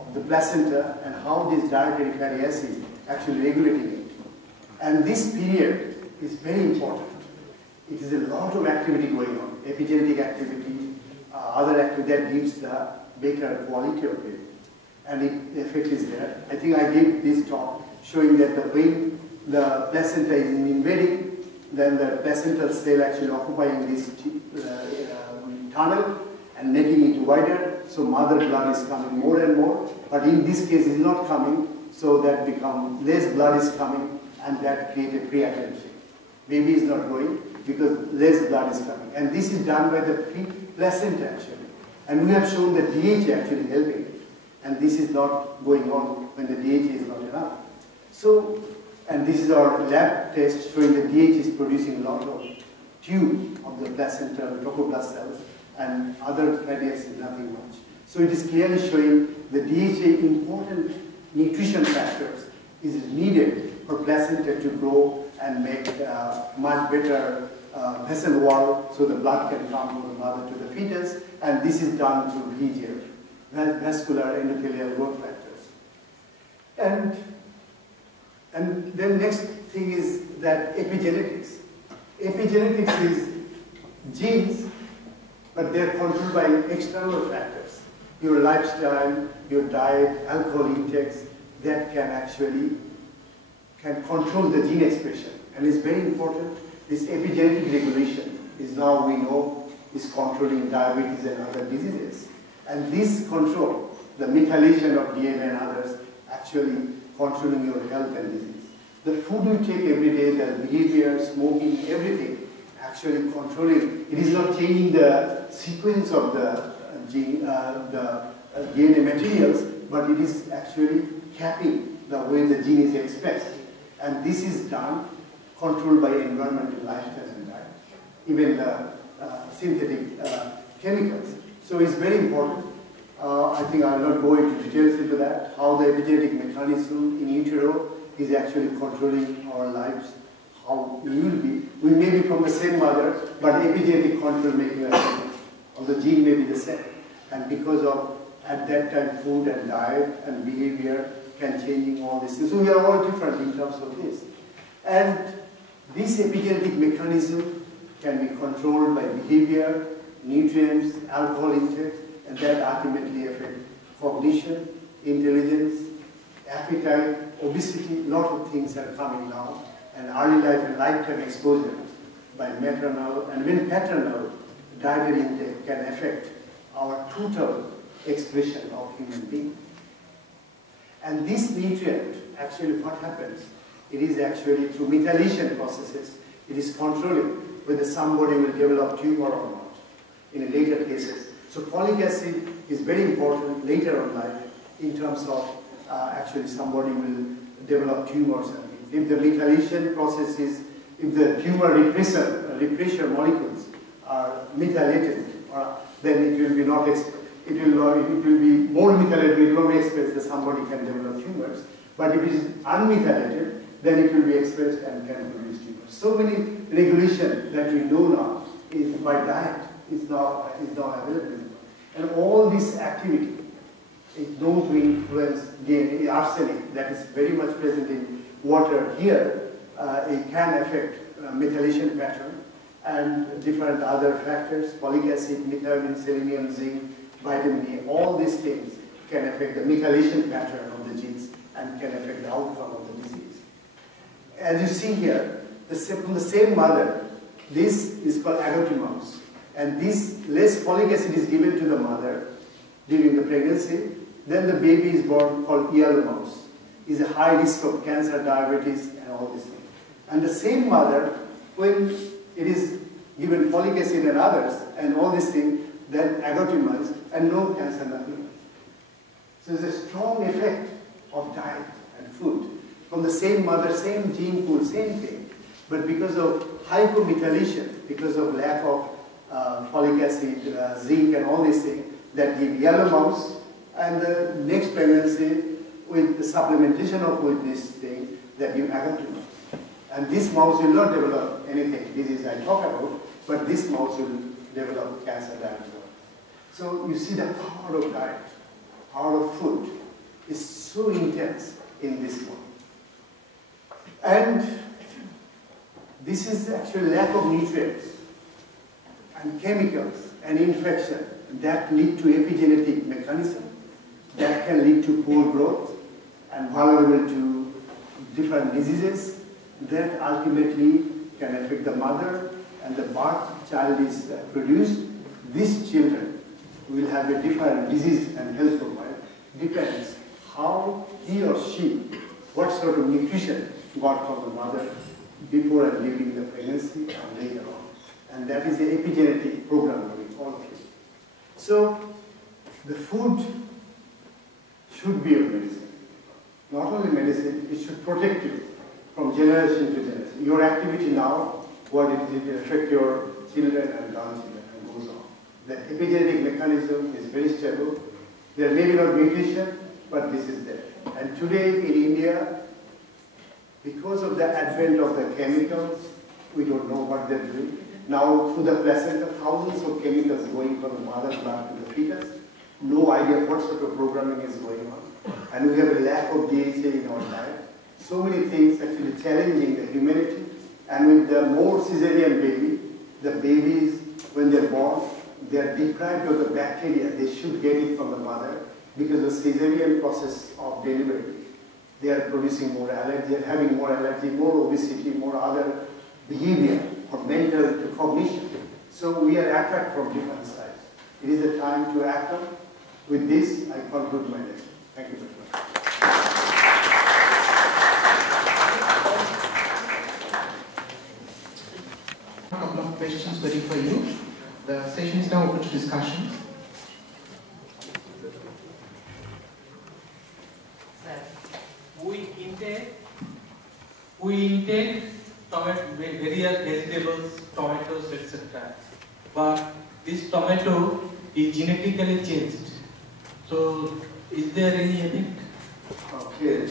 of the placenta and how this dietary fatty acid actually regulating it. And this period is very important. It is a lot of activity going on, epigenetic activity, other activity that gives the better quality of baby. And the effect is there. I think I gave this talk showing that when the placenta is invading, then the placental cell actually occupying this tunnel and making it wider, so mother blood is coming more and more. But in this case, it's not coming, so that becomes less blood is coming, and that creates a preeclampsia. Baby is not growing because less blood is coming. And this is done by the placenta actually. And we have shown that DHA actually helping. And this is not going on when the DHA is not enough. So, and this is our lab test showing that DHA is producing a lot of tube of the placenta, trophoblast cells, and other fatty acids, nothing much. So it is clearly showing the DHA important nutrition factors is needed for placenta to grow and make much better vessel wall so the blood can come from the mother to the fetus, and this is done through VEGF, vascular endothelial growth factors. And then next thing is that epigenetics. Epigenetics is genes, but they are controlled by external factors. Your lifestyle, your diet, alcohol intakes, that can actually control the gene expression. And it's very important. This epigenetic regulation is now, we know, is controlling diabetes and other diseases. And this control, the methylation of DNA and others, actually controlling your health and disease. The food you take every day, the behavior, smoking, everything, actually controlling. It is not changing the sequence of the gene, the DNA materials, but it is actually capping the way the gene is expressed. And this is done, controlled by environmental lifestyle and diet, even the synthetic chemicals. So it's very important. I think I'll not go into details into that, how the epigenetic mechanism in utero is actually controlling our lives, how we will be. We may be from the same mother, but epigenetic control making us, or the gene may be the same. And because of, at that time, food and diet and behavior can changing all these things. So we are all different in terms of this. And this epigenetic mechanism can be controlled by behavior, nutrients, alcohol intake, and that ultimately affect cognition, intelligence, appetite, obesity. A lot of things are coming now, and early life and lifetime exposure by maternal and even paternal dietary intake can affect our total expression of human being. And this nutrient, actually what happens, it is actually through methylation processes, it is controlling whether somebody will develop tumor or not in later cases. So folic acid is very important later on life in terms of actually somebody will develop tumors. If the methylation process is, if the tumor repressor molecules are methylated, then it will be not expressed. It will be more methylated, it will not be expressed that somebody can develop tumors. But if it is unmethylated, then it will be expressed and can produce tumors. So many regulations that we know now is by diet is now available. And all this activity is known to influence DNA, arsenic that is very much present in water here. It can affect methylation pattern and different other factors, folic acid, methionine, selenium, zinc, vitamin A, all these things can affect the methylation pattern of the genes and can affect the outcome of the disease. As you see here, from the same mother, this is called agouti mouse. And this less folic acid is given to the mother during the pregnancy. Then the baby is born called yellow mouse. Is a high risk of cancer, diabetes, and all these things. And the same mother, when it is given folic acid and others, and all these things, then agouti mouse, and no cancer, nothing. So there's a strong effect of diet and food. From the same mother, same gene pool, same thing. But because of hypomethylation, because of lack of folic acid, zinc, and all these things, that give yellow mouse, and the next pregnancy, with the supplementation of with this thing, that give agouti mouse. And this mouse will not develop anything, disease I talk about, but this mouse will develop cancer, diabetes. So you see the power of diet, power of food is so intense in this one. And this is actually lack of nutrients and chemicals and infection that lead to epigenetic mechanism that can lead to poor growth and vulnerable to different diseases that ultimately can affect the mother, and the birth child is produced. These children will have a different disease and health profile. Depends how he or she, what sort of nutrition got from the mother before and during the pregnancy and later on. And that is the epigenetic program with all of it. So the food should be a medicine. Not only medicine, it should protect you from generation to generation. Your activity now, what it will affect your children and grandchildren and goes on. The epigenetic mechanism is very stable. There may be not mutation, but this is there. And today in India, because of the advent of the chemicals, we don't know what they're doing. Now, through the placenta, thousands of chemicals going from the mother's blood to the fetus. No idea what sort of programming is going on. And we have a lack of DHA in our diet. So many things actually challenging the humanity. And with the more cesarean baby, the babies, when they're born, they're deprived of the bacteria. They should get it from the mother because the cesarean process of delivery, they are producing more allergy, they are having more allergy, more obesity, more other behavior, from mental to cognition. So we are attacked from different sides. It is the time to act on. With this, I conclude my lecture. Thank you very much. A couple of questions waiting for you. The session is now open to discussion. We intake various vegetables, tomatoes, etc. But this tomato is genetically changed. So, is there any effect? Okay.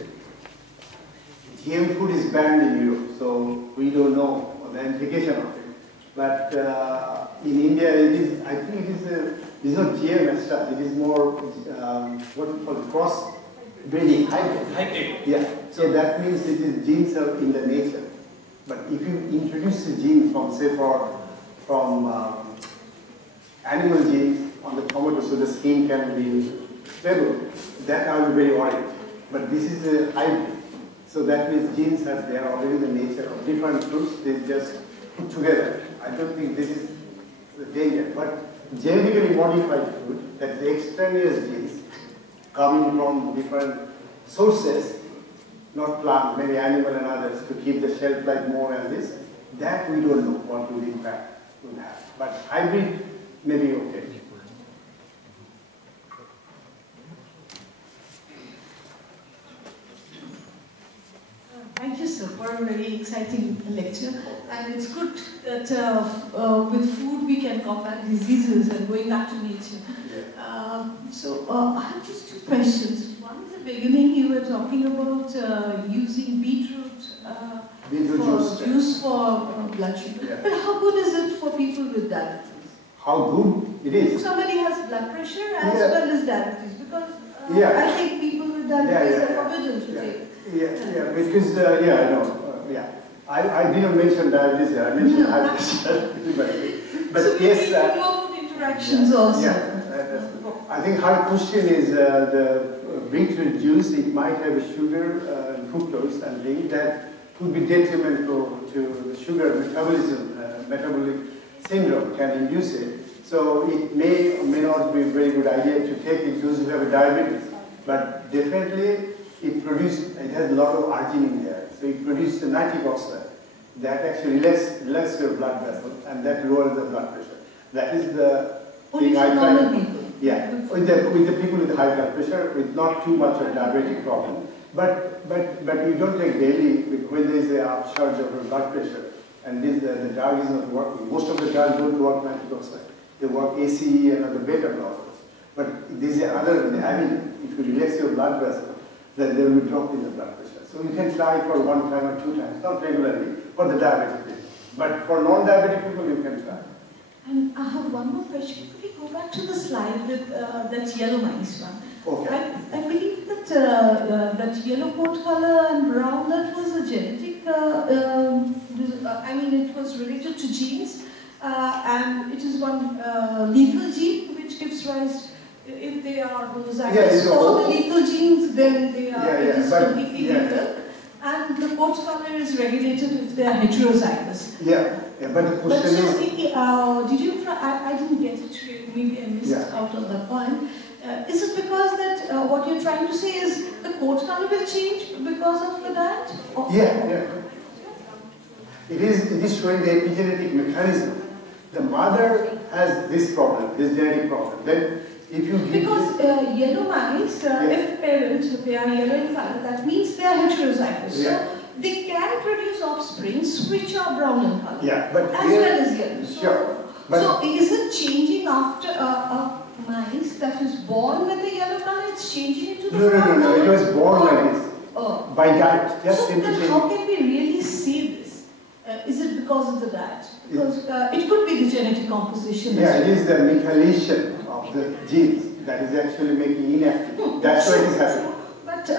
GM food is banned in Europe, so we don't know the implication of it. But in India, it is, I think it's not GM and stuff, it is more, what we call cross breeding, hybrid. Yeah, so that means it is genes are in the nature. But if you introduce a gene from, say, from animal genes on the tomato so the skin can be stable, that I will be very worried. But this is a hybrid. So that means genes are there already in the nature of different fruits, they just put together. I don't think this is the danger. But genetically modified food, that the extraneous genes coming from different sources, not plant, maybe animal and others, to keep the shelf life more and this, that we don't know what will impact will have. But hybrid may be okay. Thank you, sir, for a very exciting lecture. And it's good that with food we can combat diseases and going back to nature. Yeah. I have just two questions. One in the beginning, you were talking about using beetroot juice for blood sugar. Yeah. But how good is it for people with diabetes? How good it is? Somebody has blood pressure as well as diabetes, because I think people with diabetes are forbidden to take. Because, I know, I didn't mention diabetes, I mentioned high pressure. But so yes, we need interactions also. I think her question is the beetroot juice, it might have a sugar, fructose and things that could be detrimental to the sugar metabolism, metabolic syndrome can induce it. So it may or may not be a very good idea to take it those who have a diabetes. But definitely it has a lot of arginine there. So it produces a nitric oxide that actually relaxes your blood vessels and that lowers the blood pressure. That is the thing I try to. Yeah, with the people with high blood pressure, with not too much of diabetic problem. But you don't take daily when there is a upsurge of your blood pressure and the drug is not working. Most of the drugs don't work nitric oxide. They work ACE and other beta blockers. But these are other, if you relax your blood vessel, then there will be a drop in the blood pressure. So you can try for 1 time or 2 times, not regularly, for the diabetic people. But for non-diabetic people, you can try. And I have one more question. Could we go back to the slide with that yellow mice one? Okay. I believe that that yellow coat color and brown, that was a genetic, it was related to genes. And it is one lethal gene which gives rise, if they are homozygous for the lethal genes, then they are it is completely lethal. And the coat color is regulated if they are heterozygous. But the question is... did you, I didn't get it, maybe I missed out on that point. Is it because that what you're trying to say is the coat color will change because of the diet? Or It is showing the epigenetic mechanism. The mother has this problem, this genetic problem. Then if you give because yellow mice, if parents, they are yellow in color, that means they are heterozygous. So they can produce offsprings which are brown in color, but as well as yellow. So is it changing after a mice that is born with the yellow color? It's changing into the brown color? No. It was born like this by diet. So then how can we really say this? Is it because of the diet? Because it could be the genetic composition. It is the methylation of the genes that is actually making inactive. That's why it is happening. But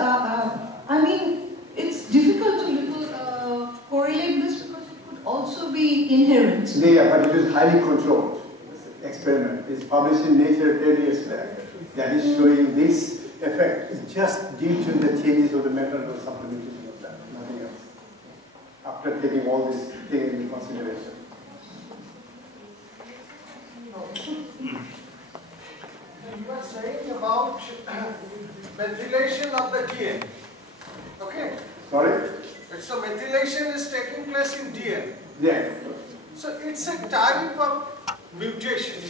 it's difficult to correlate this because it could also be inherent. But it is highly controlled experiment. It's published in Nature 10 years back. That is showing this effect is just due to the changes of the metabolic supplementation of that, nothing else. After taking all this thing into consideration. You are saying about methylation of the DNA. Okay? Sorry? So methylation is taking place in DNA. Yeah. So it's a type of mutation.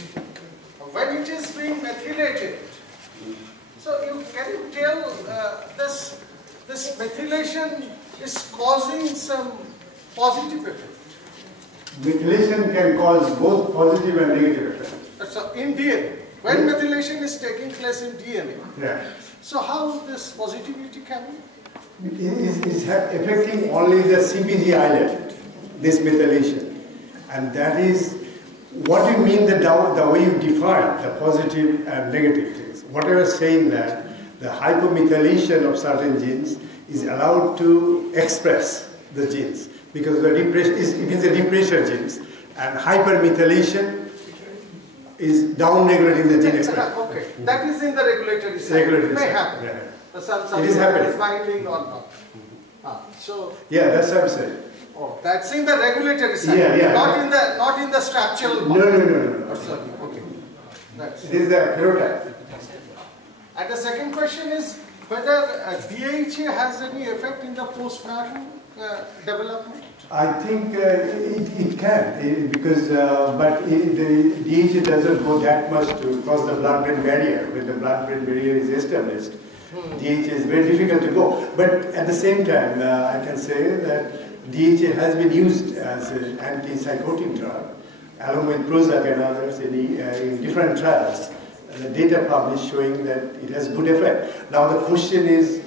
When it is being methylated, so can you tell this methylation is causing some positive effect? Methylation can cause both positive and negative effects. So in DNA, when methylation is taking place in DNA, so how this positivity can be? is affecting only the CPG island, this methylation. And that is what you mean the way you define the positive and negative things. What I was saying that the hypomethylation of certain genes is allowed to express the genes because the depression it is a depressor genes, and hypermethylation is down-regulating the gene expression. Okay, that is in the regulatory side. It may happen. Yeah. Some it is happening. Is binding or not. Yeah, that's what I'm saying. Oh, that's in the regulatory side. Yeah. Not in the structural part. No. Sorry. Okay. It is the phenotype. And the second question is whether DHA has any effect in the postpartum development. I think it can because the DHA doesn't go that much to cross the blood-brain barrier. When the blood-brain barrier is established, DHA is very difficult to go. But at the same time, I can say that DHA has been used as an antipsychotic drug, along with Prozac and others in different trials. The data published showing that it has good effect. Now the question is,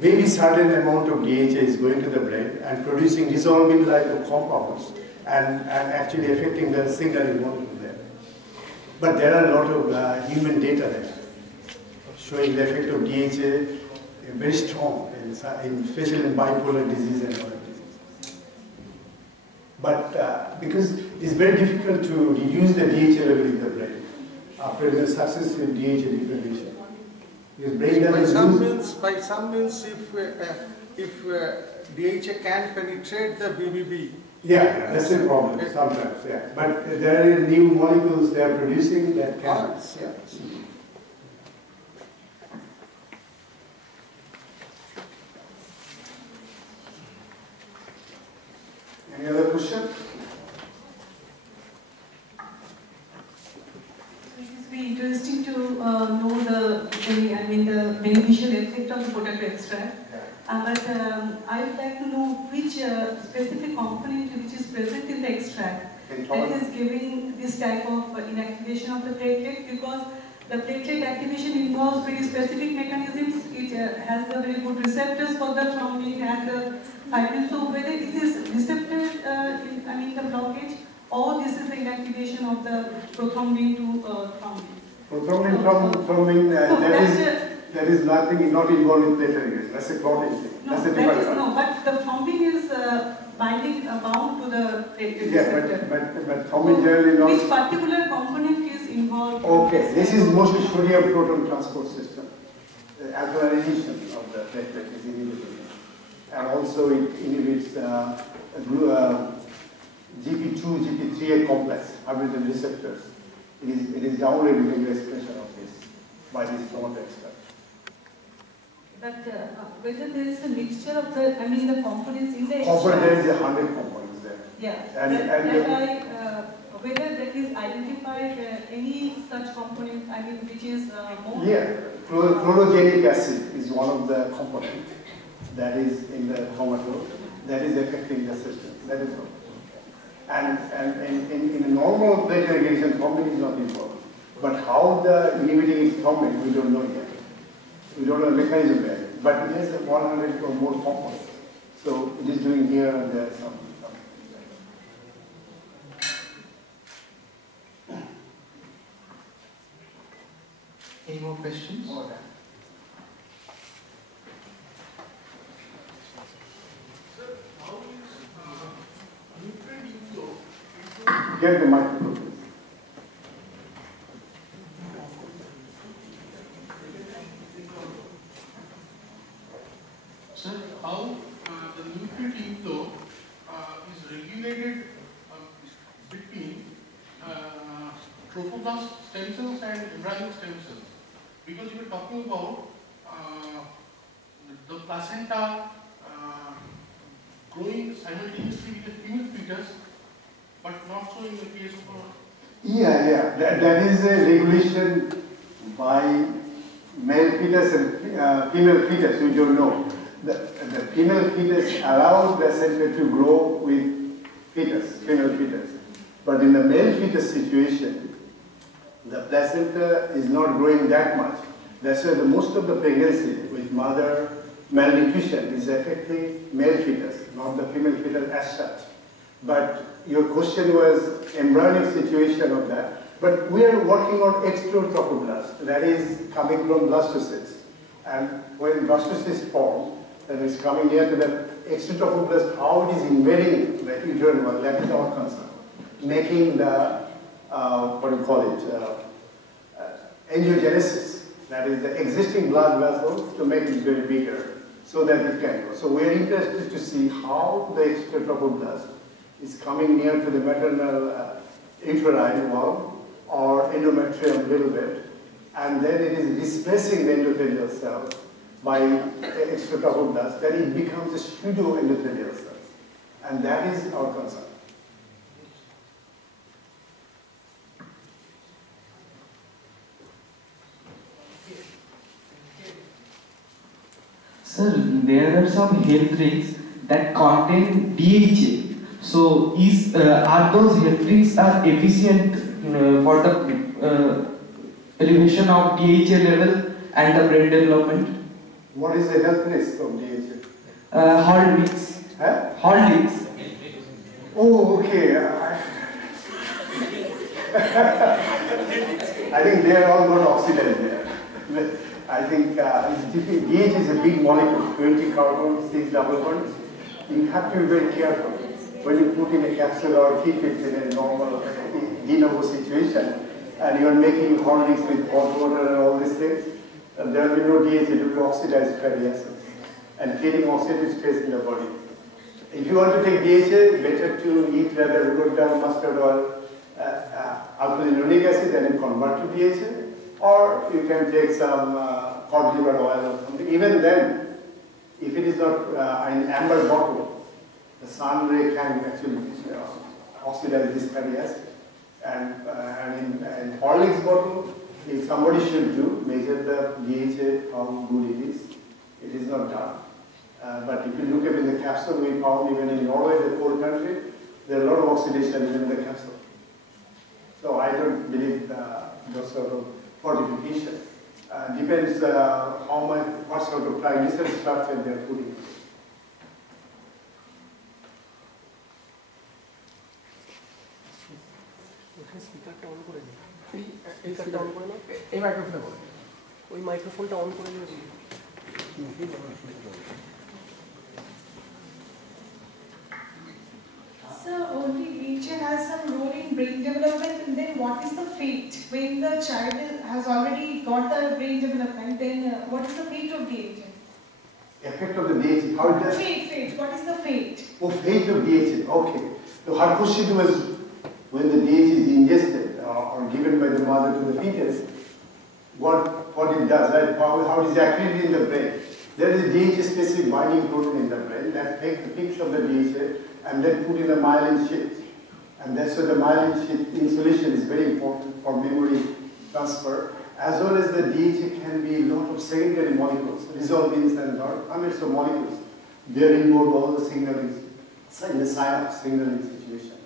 maybe certain amount of DHA is going to the brain and producing resolving-like compounds and actually affecting the signaling molecule there. But there are a lot of human data there showing the effect of DHA very strong, especially in bipolar disease and other diseases. But because it's very difficult to reduce the DHA level in the brain after the successive DHA degradation. Because brain doesn't by some means, if DHA can penetrate the BBB. Yeah, that's the problem sometimes. Yeah, but there are new molecules they are producing that can. Yes. Any other question? It will be interesting to know the beneficial effect of the potato extract. But I would like to know which specific component which is present in the extract that is giving this type of inactivation of the platelet, because the platelet activation involves very specific mechanisms. It has the very good receptors for the thrombin and the fibrin. So whether it is receptor, the blockage, or this is the inactivation of the prothrombin to thrombin. Prothrombin, that is nothing, not involved in platelet. That's a clotting thing. No, but the thrombin is bound to the platelet receptor. But thrombin generally not. Which particular component is involved? Okay, this is mostly sodium proton transport system. The alkalization of the platelet is inhibited. And also it inhibits GP2, GP3A complex, hybridin receptors. It is down-regulating the expression of this by this promoter extract. But whether there is a mixture of the components in the extract? There is 100 components there. Yeah. Whether that is identified any such component, which is more? Yeah, chlorogenic acid is one of the components that is in the tomato that is affecting the system. That is all. And in a normal platelet aggregation, thrombin is not involved. But how the inhibiting is thrombin, we don't know yet. We don't know the mechanism there. But it has 100 or more components. So it is doing here and there something. Any more questions? Get the microphone. Sir, how the nutrient inflow is regulated between trophoblast stem cells and embryonic stem cells? Because you were talking about the placenta growing simultaneously with the female fetus, but not so in the case of Yeah. That is a regulation by male fetus and female fetus, we don't know. The female fetus allows the placenta to grow with fetus, female fetus. But in the male fetus situation, the placenta is not growing that much. That's why most of the pregnancy with mother malnutrition is affecting male fetus, not the female fetus as such. But your question was embryonic situation of that. But we are working on extratrophoblast, that is coming from blastocysts. And when blastocysts form, then it's coming near to the extratrophoblast, how it is invading the uterine wall, that is our concern. Making the, what do you call it, angiogenesis, that is the existing blood vessels to make it very bigger so that it can go. So we are interested to see how the extratrophoblast is coming near to the maternal uterine wall or endometrium a little bit, and then it is displacing the endothelial cells by extratrophoblast, then it becomes a pseudo-endothelial cells. And that is our concern. Sir, there are some health risks that contain DHA. So, are those health risks efficient for the elevation of DHA level and the brain development? What is the health risk of DHA? Heart leaks. Huh? Heart leaks. Oh, okay. I think they are all not oxidized there. I think it's difficult. DHA is a big molecule, 20 carbon, 6 double bonds. You have to be very careful when you put in a capsule or keep it in a normal de novo situation, and you are making horlicks with hot water and all these things. There will be no DHA, it will be oxidized fatty acids and creating oxidative stress in the body. If you want to take DHA, better to eat rather good down mustard oil, alpha-linolenic acid, and then convert to DHA. Or you can take some cod liver oil or something. Even then, if it is not an amber bottle, the sun ray can actually oxidize this fatty acid. And in Horlicks bottle, if somebody should do, measure the DHA, how good it is. It is not done. But if you look at in the capsule, we found even in Norway, the cold country, there are a lot of oxidation even in the capsule. So I don't believe those sort of fortification. Depends how much, what sort of triglyceride structure they are putting. এই মাইক্রোফোনে বলে ওই মাইক্রোফোনটা on করে দিও Sir, only DHA has some role in brain development, and then what is the fate when the child has already got the brain development? Then what is the fate of DHA? Effect of the DHA, how it does? Fate. What is the fate? Oh, fate of DHA. Okay. So her question was, when the DHA is ingested or given by the mother to the fetus, what it does, right? How it is activated in the brain. There is a DHA-specific binding protein in the brain that takes the peaks of the DHA and then put in the myelin sheath. And that's why the myelin sheath insulation is very important for memory transfer, as well as the DHA can be a lot of secondary molecules, resolvins and hundreds of molecules. They are involved all the signaling in the synapse signaling situation.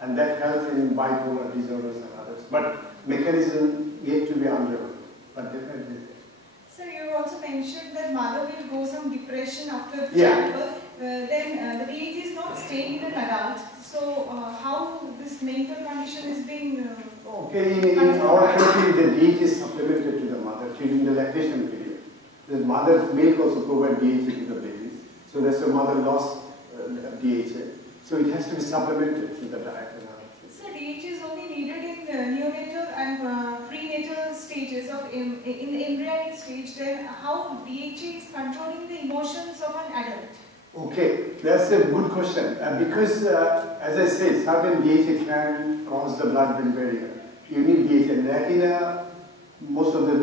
And that helps in bipolar disorders and others. But mechanism yet to be unraveled. But definitely. Sir, you also mentioned that mother will go some depression after Yeah. childbirth. Then the DHA is not staying in an adult. So how this mental condition is being Okay, in our country, the DHA is supplemented to the mother during the lactation period. The mother's milk also provides DHA to the babies. So that's the mother lost DHA. So it has to be supplemented to the diet. So DHA is only needed in neonatal and prenatal stages of in the embryonic stage. Then how DHA is controlling the emotions of an adult? Okay, that's a good question. Because, as I said, certain DHA can cross the blood-brain barrier. You need DHA. Retina, most of the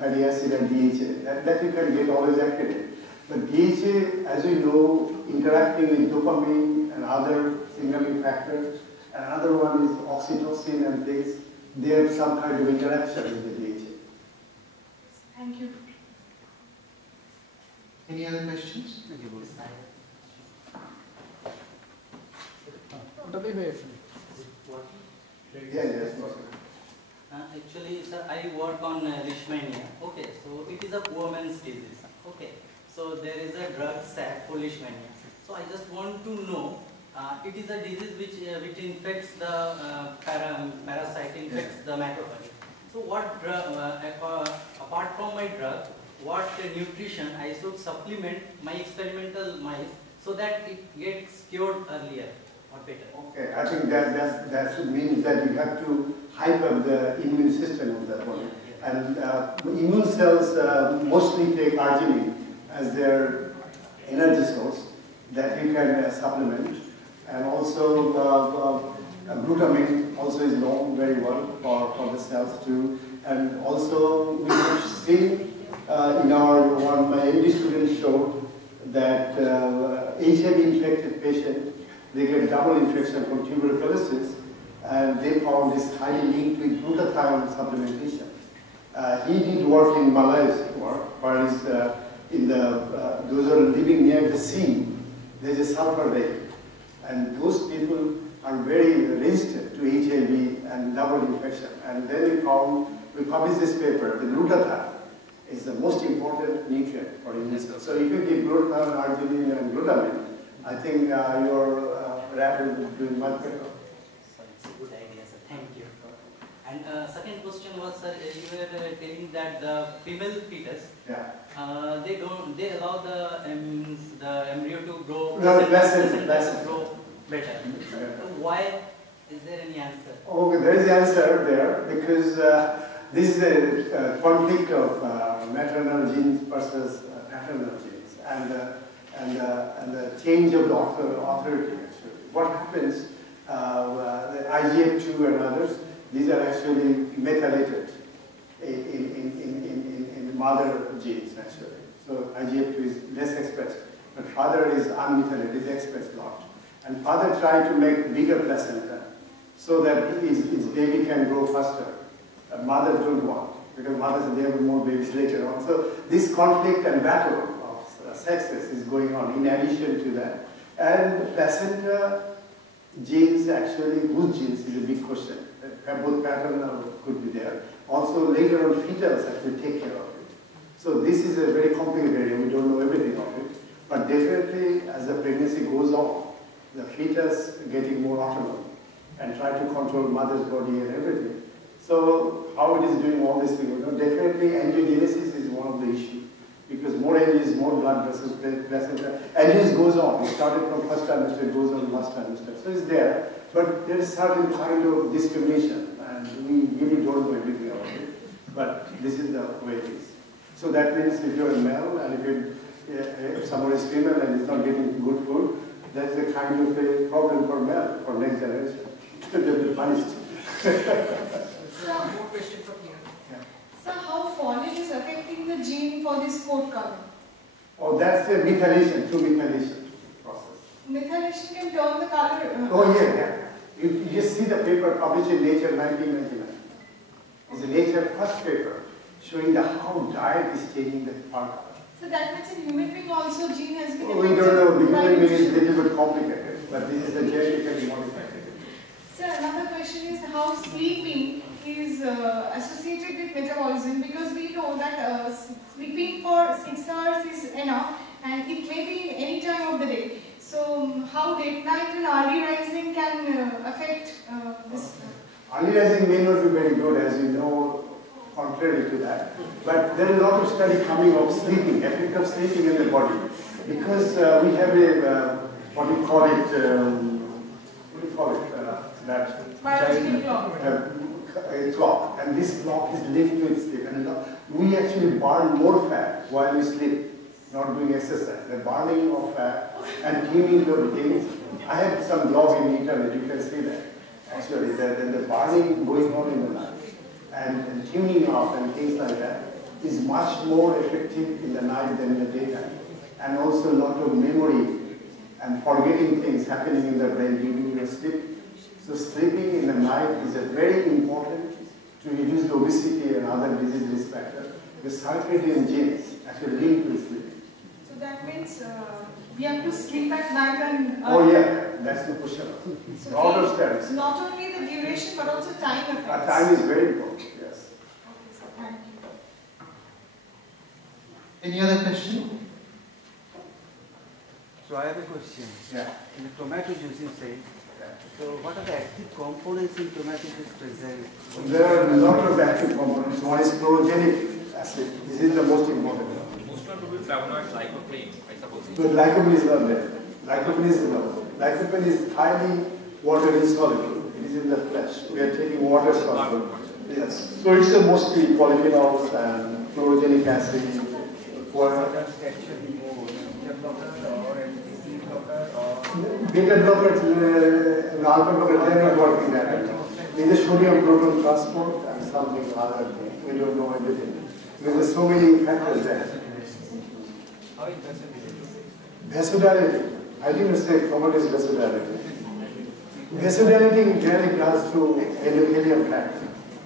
fatty acid and DHA, that you can get always activated. But DHA, as we know, interacting with dopamine and other signaling factors, and another one is oxytocin and things, they have some kind of interaction with the DHA. Thank you. Any other questions? Yes. Actually, sir, I work on leishmania. Okay, so it is a woman's disease. Okay, So there is a drug SAP, Polish mania. So I just want to know, it is a disease which infects the parasite, infects the macrophage. So what drug, apart from my drug, what nutrition I should supplement my experimental mice so that it gets cured earlier or better? Okay, I think that means that you have to hype up the immune system of that one. And immune cells mostly take arginine as their energy source that you can supplement. And also glutamine also is known very well for the cells too. And also we have seen in my MD student showed that HIV infected patient, they get double infection from tuberculosis, and they found this highly linked with glutathione supplementation. He did work in Malaysia, where is those are living near the sea. There's a sulfur lake, and those people are very resistant to HIV and double infection. And then we published this paper, the glutathione is the most important nutrient for immune cells. So if you give glutathione, arginine, and glutamine, I think your rat will be doing much better. So it's a good idea, sir. Thank you. And second question was, sir, you were telling that the female fetus, they allow the embryo to grow, placenta grow better. So why? Is there any answer? Okay, there is the answer there because this is a conflict of maternal genes versus paternal genes, and the change of the authority. Actually, what happens? The IGF2 and others, these are actually methylated in the mother genes actually. So IGF2 is less expressed, but father is unmethylated, is expressed a lot. And father tried to make bigger placenta so that his baby can grow faster. Mothers don't want, because mothers, they have more babies later on. So this conflict and battle of sexes is going on in addition to that. And placenta genes actually, whose genes is a big question. Both paternal could be there. Also later on fetals actually take care of it. So this is a very complicated area, we don't know everything of it. But definitely as the pregnancy goes on, the fetus getting more autonomous and try to control mother's body and everything. So how it is doing all these things, definitely angiogenesis is one of the issues. Because more angiogenesis, more blood versus placenta. Angiogenesis goes on. It started from first trimester, it goes on last trimester. So it's there. But there is certain kind of discrimination, and we really don't know everything about it. But this is the way it is. So that means if you're a male, and if someone is female and is not getting good food, that's a kind of a problem for male, for next generation. They'll be punished. More question from here. So how falling is affecting the gene for this coat color? Oh, that's a methylation, through methylation process. Methylation can turn the color. Oh yeah. You just see the paper published in Nature 1999. It's a Nature first paper showing how diet is changing the fur color. So that means in human being also gene has been We don't know, the human being is a little bit complicated, but this is a genetically modified. Sir, another question is how sleeping is associated with metabolism, because we know that sleeping for 6 hours is enough and it may be in any time of the day. So how late night and early rising can affect this? Early rising may not be very good, as you know, contrary to that. But there is a lot of study coming of sleeping, effect of sleeping in the body. Because we have a, what do you call it, that biological clock. A clock. And this clock is linked with sleep. And we actually burn more fat while we sleep, not doing exercise. The burning of fat and tuning your things. I had some blog in internet, you can see that. Actually, the burning going on in the night and tuning off and things like that is much more effective in the night than in the daytime. And also a lot of memory and forgetting things happening in the brain during your sleep. So sleeping in the night is a very important to reduce the obesity and other disease risk factors. The circadian genes actually link with sleep. So that means we have to sleep at night and... oh yeah, that's the question. So lot of studies. Not only the duration but also time effects. Time is very important, yes. Okay, so thank you. Any other question? So I have a question. Yeah. In the tomato juice you say, so what are the active components in tomato juice present? There are a lot of active components. One is chlorogenic acid. This is the most important one. Most one would be flavonoid lycopene, I suppose. But lycopene is not there. Lycopene is not. Lycopene is highly water insoluble. It is in the flesh. We are taking water soluble. Yes. So it's mostly polyphenols and chlorogenic acid. Beta blockers and alpha blockers, they are not working that well. With the sodium proton transport and something other thing. We don't know everything. Because there's so many factors there. Vasodility. I didn't say tomato is vasodility. Vasodility generally does through endothelium tract,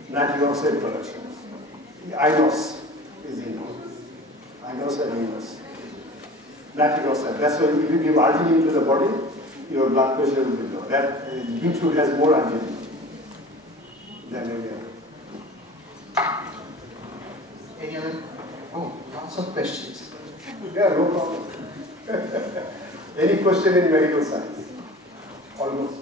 nitric oxide production. Inos is inos. Inos and inos. Nitric oxide. That's why if you give arginine to the body, your blood pressure will be low. That beetroot has more arginine than any other. Any other? Oh, lots of questions. Yeah, no problem. Any question in medical science? Almost.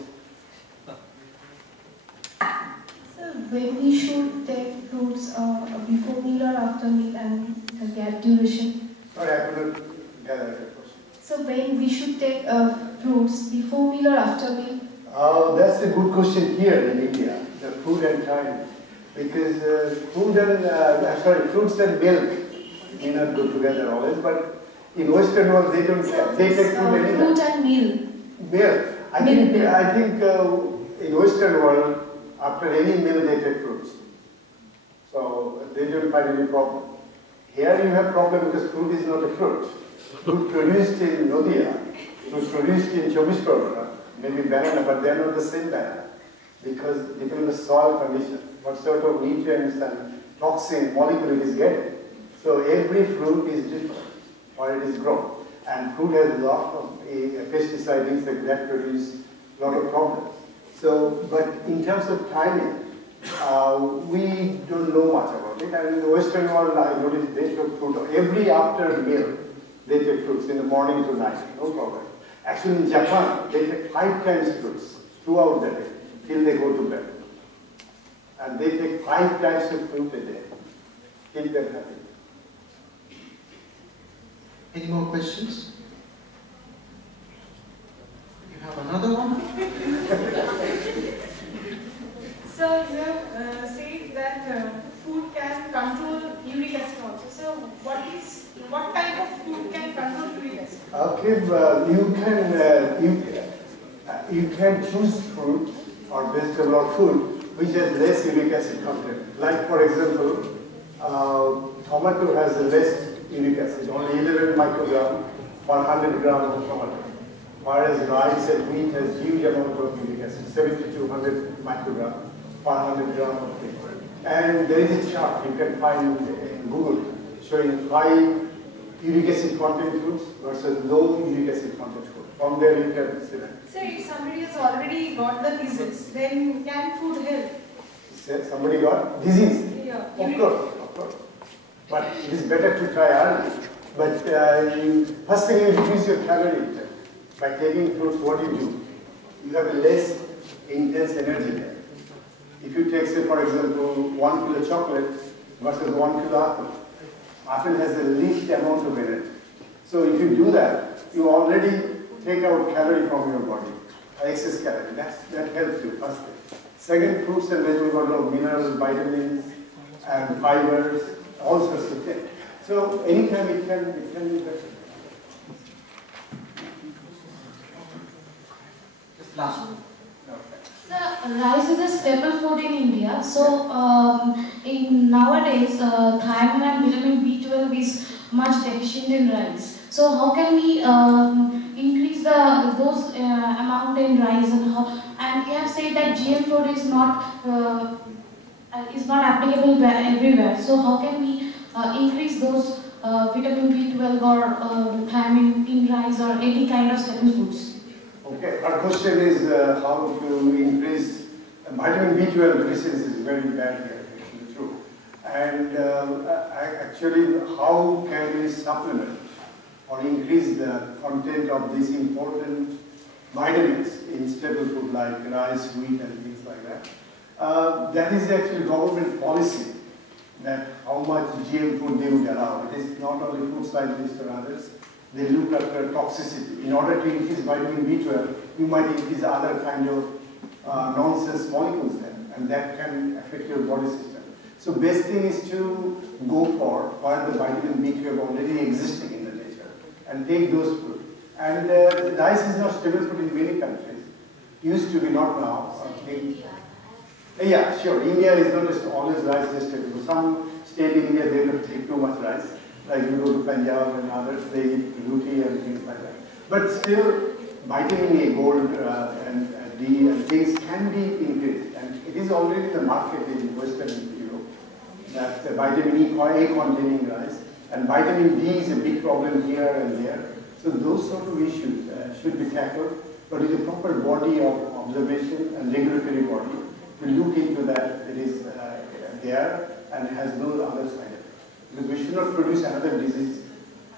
So when we should take fruits before meal or after meal and the gap duration? Sorry, I couldn't gather your question. So when we should take fruits before meal or after meal? That's a good question here in India, the food and time. Because fruits and milk may not go together always, but in Western world they don't they take food anytime. Fruit and meal. Milk. I think in Western world, after any meal they take fruits. So they don't find any problem. Here you have problem because fruit is not a fruit. Fruit produced in Nadia, fruit produced in 24 Pargana, maybe banana, but they are not the same banana. Because depending on the soil condition, what sort of nutrients and toxin molecule it is getting. So every fruit is different where it is grown. And fruit has a lot of pesticide insects that produce a lot of problems. So, but in terms of timing, we don't know much about it. And in the Western world, I noticed they took fruit every after meal. They take fruits in the morning to night, no problem. Actually, in Japan, they take 5 times fruits throughout the day till they go to bed. And they take 5 times of fruit a day. Keep them happy. Any more questions? You have another one? So you say that food can control uric acid also. So what type of food can control uric acid? Okay, you can choose fruit or vegetable or food which has less uric acid content. Like for example, tomato has less uric acid, only 11 microgram per 100 gram of tomato. Whereas rice and wheat has huge amount of uric acid, 70 to 100 microgram per 100 gram of thing. And there is a chart you can find in Google showing high uric acid content foods versus low uric acid content food. From there you can see that. So if somebody has already got the disease, then can food help? Somebody got disease? Yeah. Of course. But it is better to try early. But first thing you reduce your calorie intake. By taking fruits, what do? You have a less intense energy there. If you take, say, for example, 1 kilo chocolate versus 1 kilo apple, apple has the least amount of energy. So if you do that, you already take out calorie from your body, excess calorie. That helps you, first thing. Second, fruits and vegetables got a lot of minerals, vitamins, and fibers, all sorts of things. So anytime it can be better. Just last one. So, rice is a staple food in India. So, in nowadays, thiamine and vitamin B12 is much deficient in rice. So, how can we increase those amount in rice and how? And you have said that GM food is not applicable everywhere. So, how can we increase those vitamin B12 or thiamine in rice or any kind of staple foods? Okay, our question is how to increase vitamin B12 deficiency is very bad here, actually true. And actually, how can we supplement or increase the content of these important vitamins in staple food like rice, wheat and things like that. That is actually government policy, that how much GM food they would allow. It is not only food scientists or others, they look after toxicity. In order to increase vitamin B12, you might increase other kind of nonsense molecules then, and that can affect your body system. So best thing is to go for where the vitamin B12 already existing in the nature and take those food. And rice is not staple food in many countries. Used to be, not now. Yeah, sure. India is not just always rice is staple food. Some state in India they don't take too much rice. Like you go to Punjab and others, they eat roti and things like that. But still, vitamin A, gold and D and things can be increased. And it is already in the market in Western Europe, that vitamin E containing rice. And vitamin D is a big problem here and there. So those sort of issues should be tackled, but with a proper body of observation and regulatory body to look into that it is there and has no other side effects. Because we should not produce another disease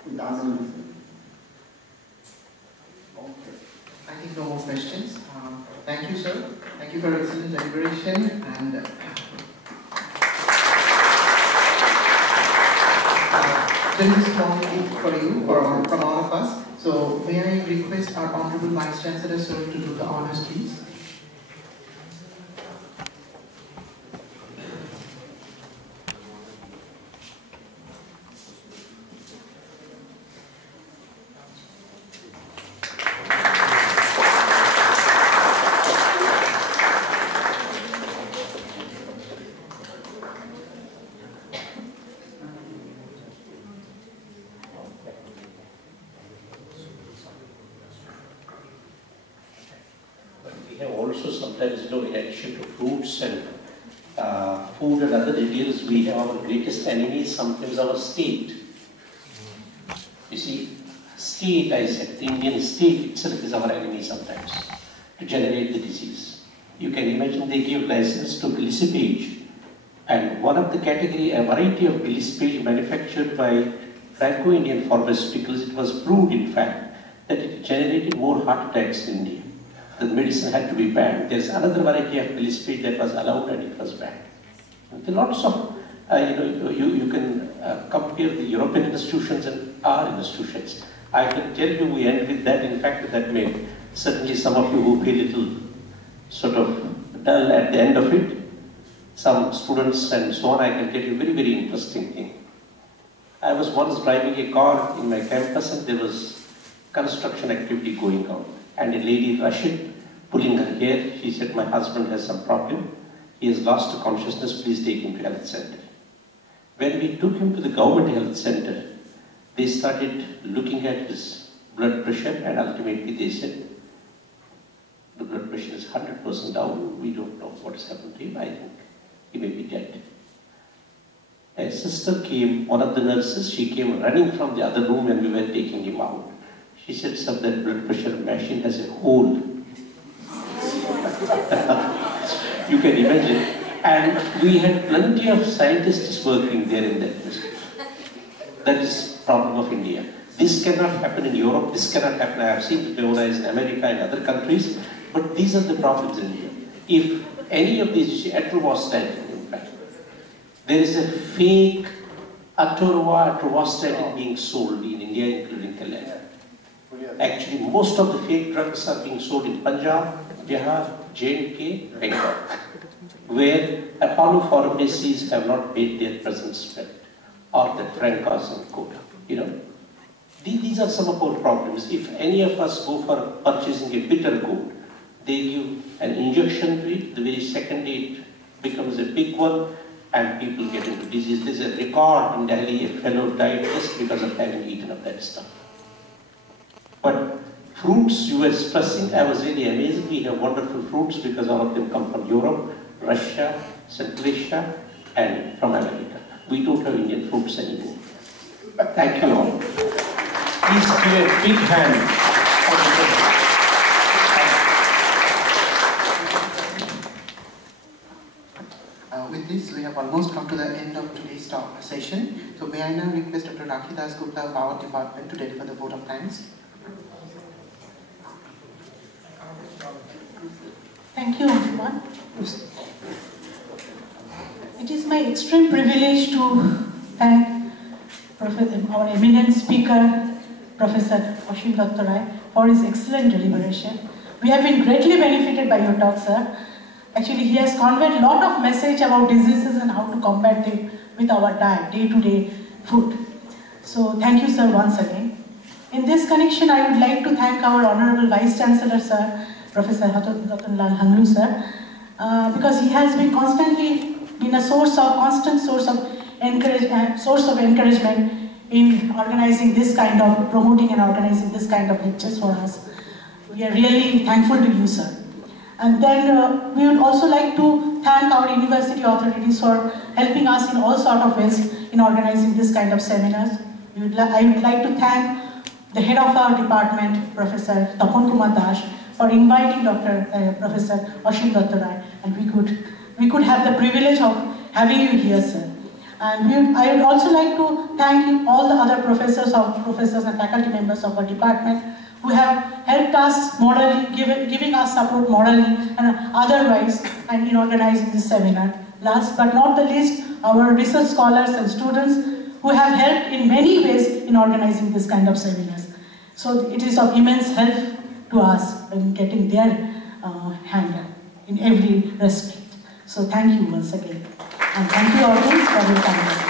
with unknown disease. Okay. I think no more questions. Thank you, sir. Thank you for your excellent deliberation. And there is one gift for you, from all of us. So may I request our Honorable Vice Chancellor, sir, to do the honors, please. Also sometimes, in addition to fruits and food and other details, we have our greatest enemy, sometimes our state. You see, state, I said, the Indian state itself is our enemy sometimes to generate the disease. You can imagine they give license to glycipage, and one of the category, a variety of glycipage manufactured by Franco-Indian pharmaceuticals, it was proved in fact that it generated more heart attacks in India. The medicine had to be banned. There's another variety of glycipage that was allowed and it was banned. There are lots of, you can compare the European institutions and our institutions. I can tell you we end with that. In fact, that made certainly some of you who feel a little sort of dull at the end of it. Some students and so on, I can tell you a very, very interesting thing. I was once driving a car in my campus and there was construction activity going on. And a lady rushed in, pulling her hair. She said, my husband has some problem. He has lost consciousness, please take him to health center. When we took him to the government health center, they started looking at his blood pressure and ultimately they said, the blood pressure is 100% down. We don't know what has happened to him. I think he may be dead. A sister came, one of the nurses, she came running from the other room and we were taking him out. She said, sir, that blood pressure machine has a hole. You can imagine. And we had plenty of scientists working there in that machine. That is the problem of India. This cannot happen in Europe, this cannot happen, I have seen it in America and other countries, but these are the problems in India. If any of these, you see, atorvastatin, in fact, there is a fake atorvastatin being sold in India, including Kerala. Actually, most of the fake drugs are being sold in Punjab, Bihar, J&K, Bengal, where Apollo pharmacies have not made their presence felt, or the Francas and Kota. These are some of our problems. If any of us go for purchasing a bitter gourd, they give an injection to it, the very second day it becomes a big one, and people get into disease. There's a record in Delhi, a fellow died just because of having eaten of that stuff. But fruits, you were stressing, I was really amazed. We have wonderful fruits because all of them come from Europe, Russia, Central Asia, and from America. We don't have Indian fruits anymore. Thank you all. Please give a big hand. With this, we have almost come to the end of today's this session. So may I now request Dr. Rakhi Das Gupta of our department to deliver the vote of thanks. Thank you, everyone. It is my extreme privilege to thank our eminent speaker, Professor Asim Duttaroy, for his excellent deliberation. We have been greatly benefited by your talk, sir. Actually, he has conveyed a lot of message about diseases and how to combat them with our diet, day-to-day food. So, thank you, sir, once again. In this connection, I would like to thank our Honorable Vice Chancellor, sir, Professor Ratanlal Hanglu, sir, because he has been constantly been a constant source of encouragement in organizing this kind of, promoting and organizing this kind of lectures for us. We are really thankful to you, sir. And then we would also like to thank our university authorities for helping us in all sort of ways in organizing this kind of seminars. I would like to thank the head of our department, Professor Tapon Kumar Das, for inviting Professor Asim Duttaroy, and we could have the privilege of having you here, sir. And I would also like to thank all the other professors and faculty members of our department who have helped us morally, giving us support morally and otherwise, and in organizing this seminar. Last but not the least, our research scholars and students who have helped in many ways in organizing this kind of seminars. So it is of immense help to us in getting their hand in every respect. So thank you once again. And thank you all for your time.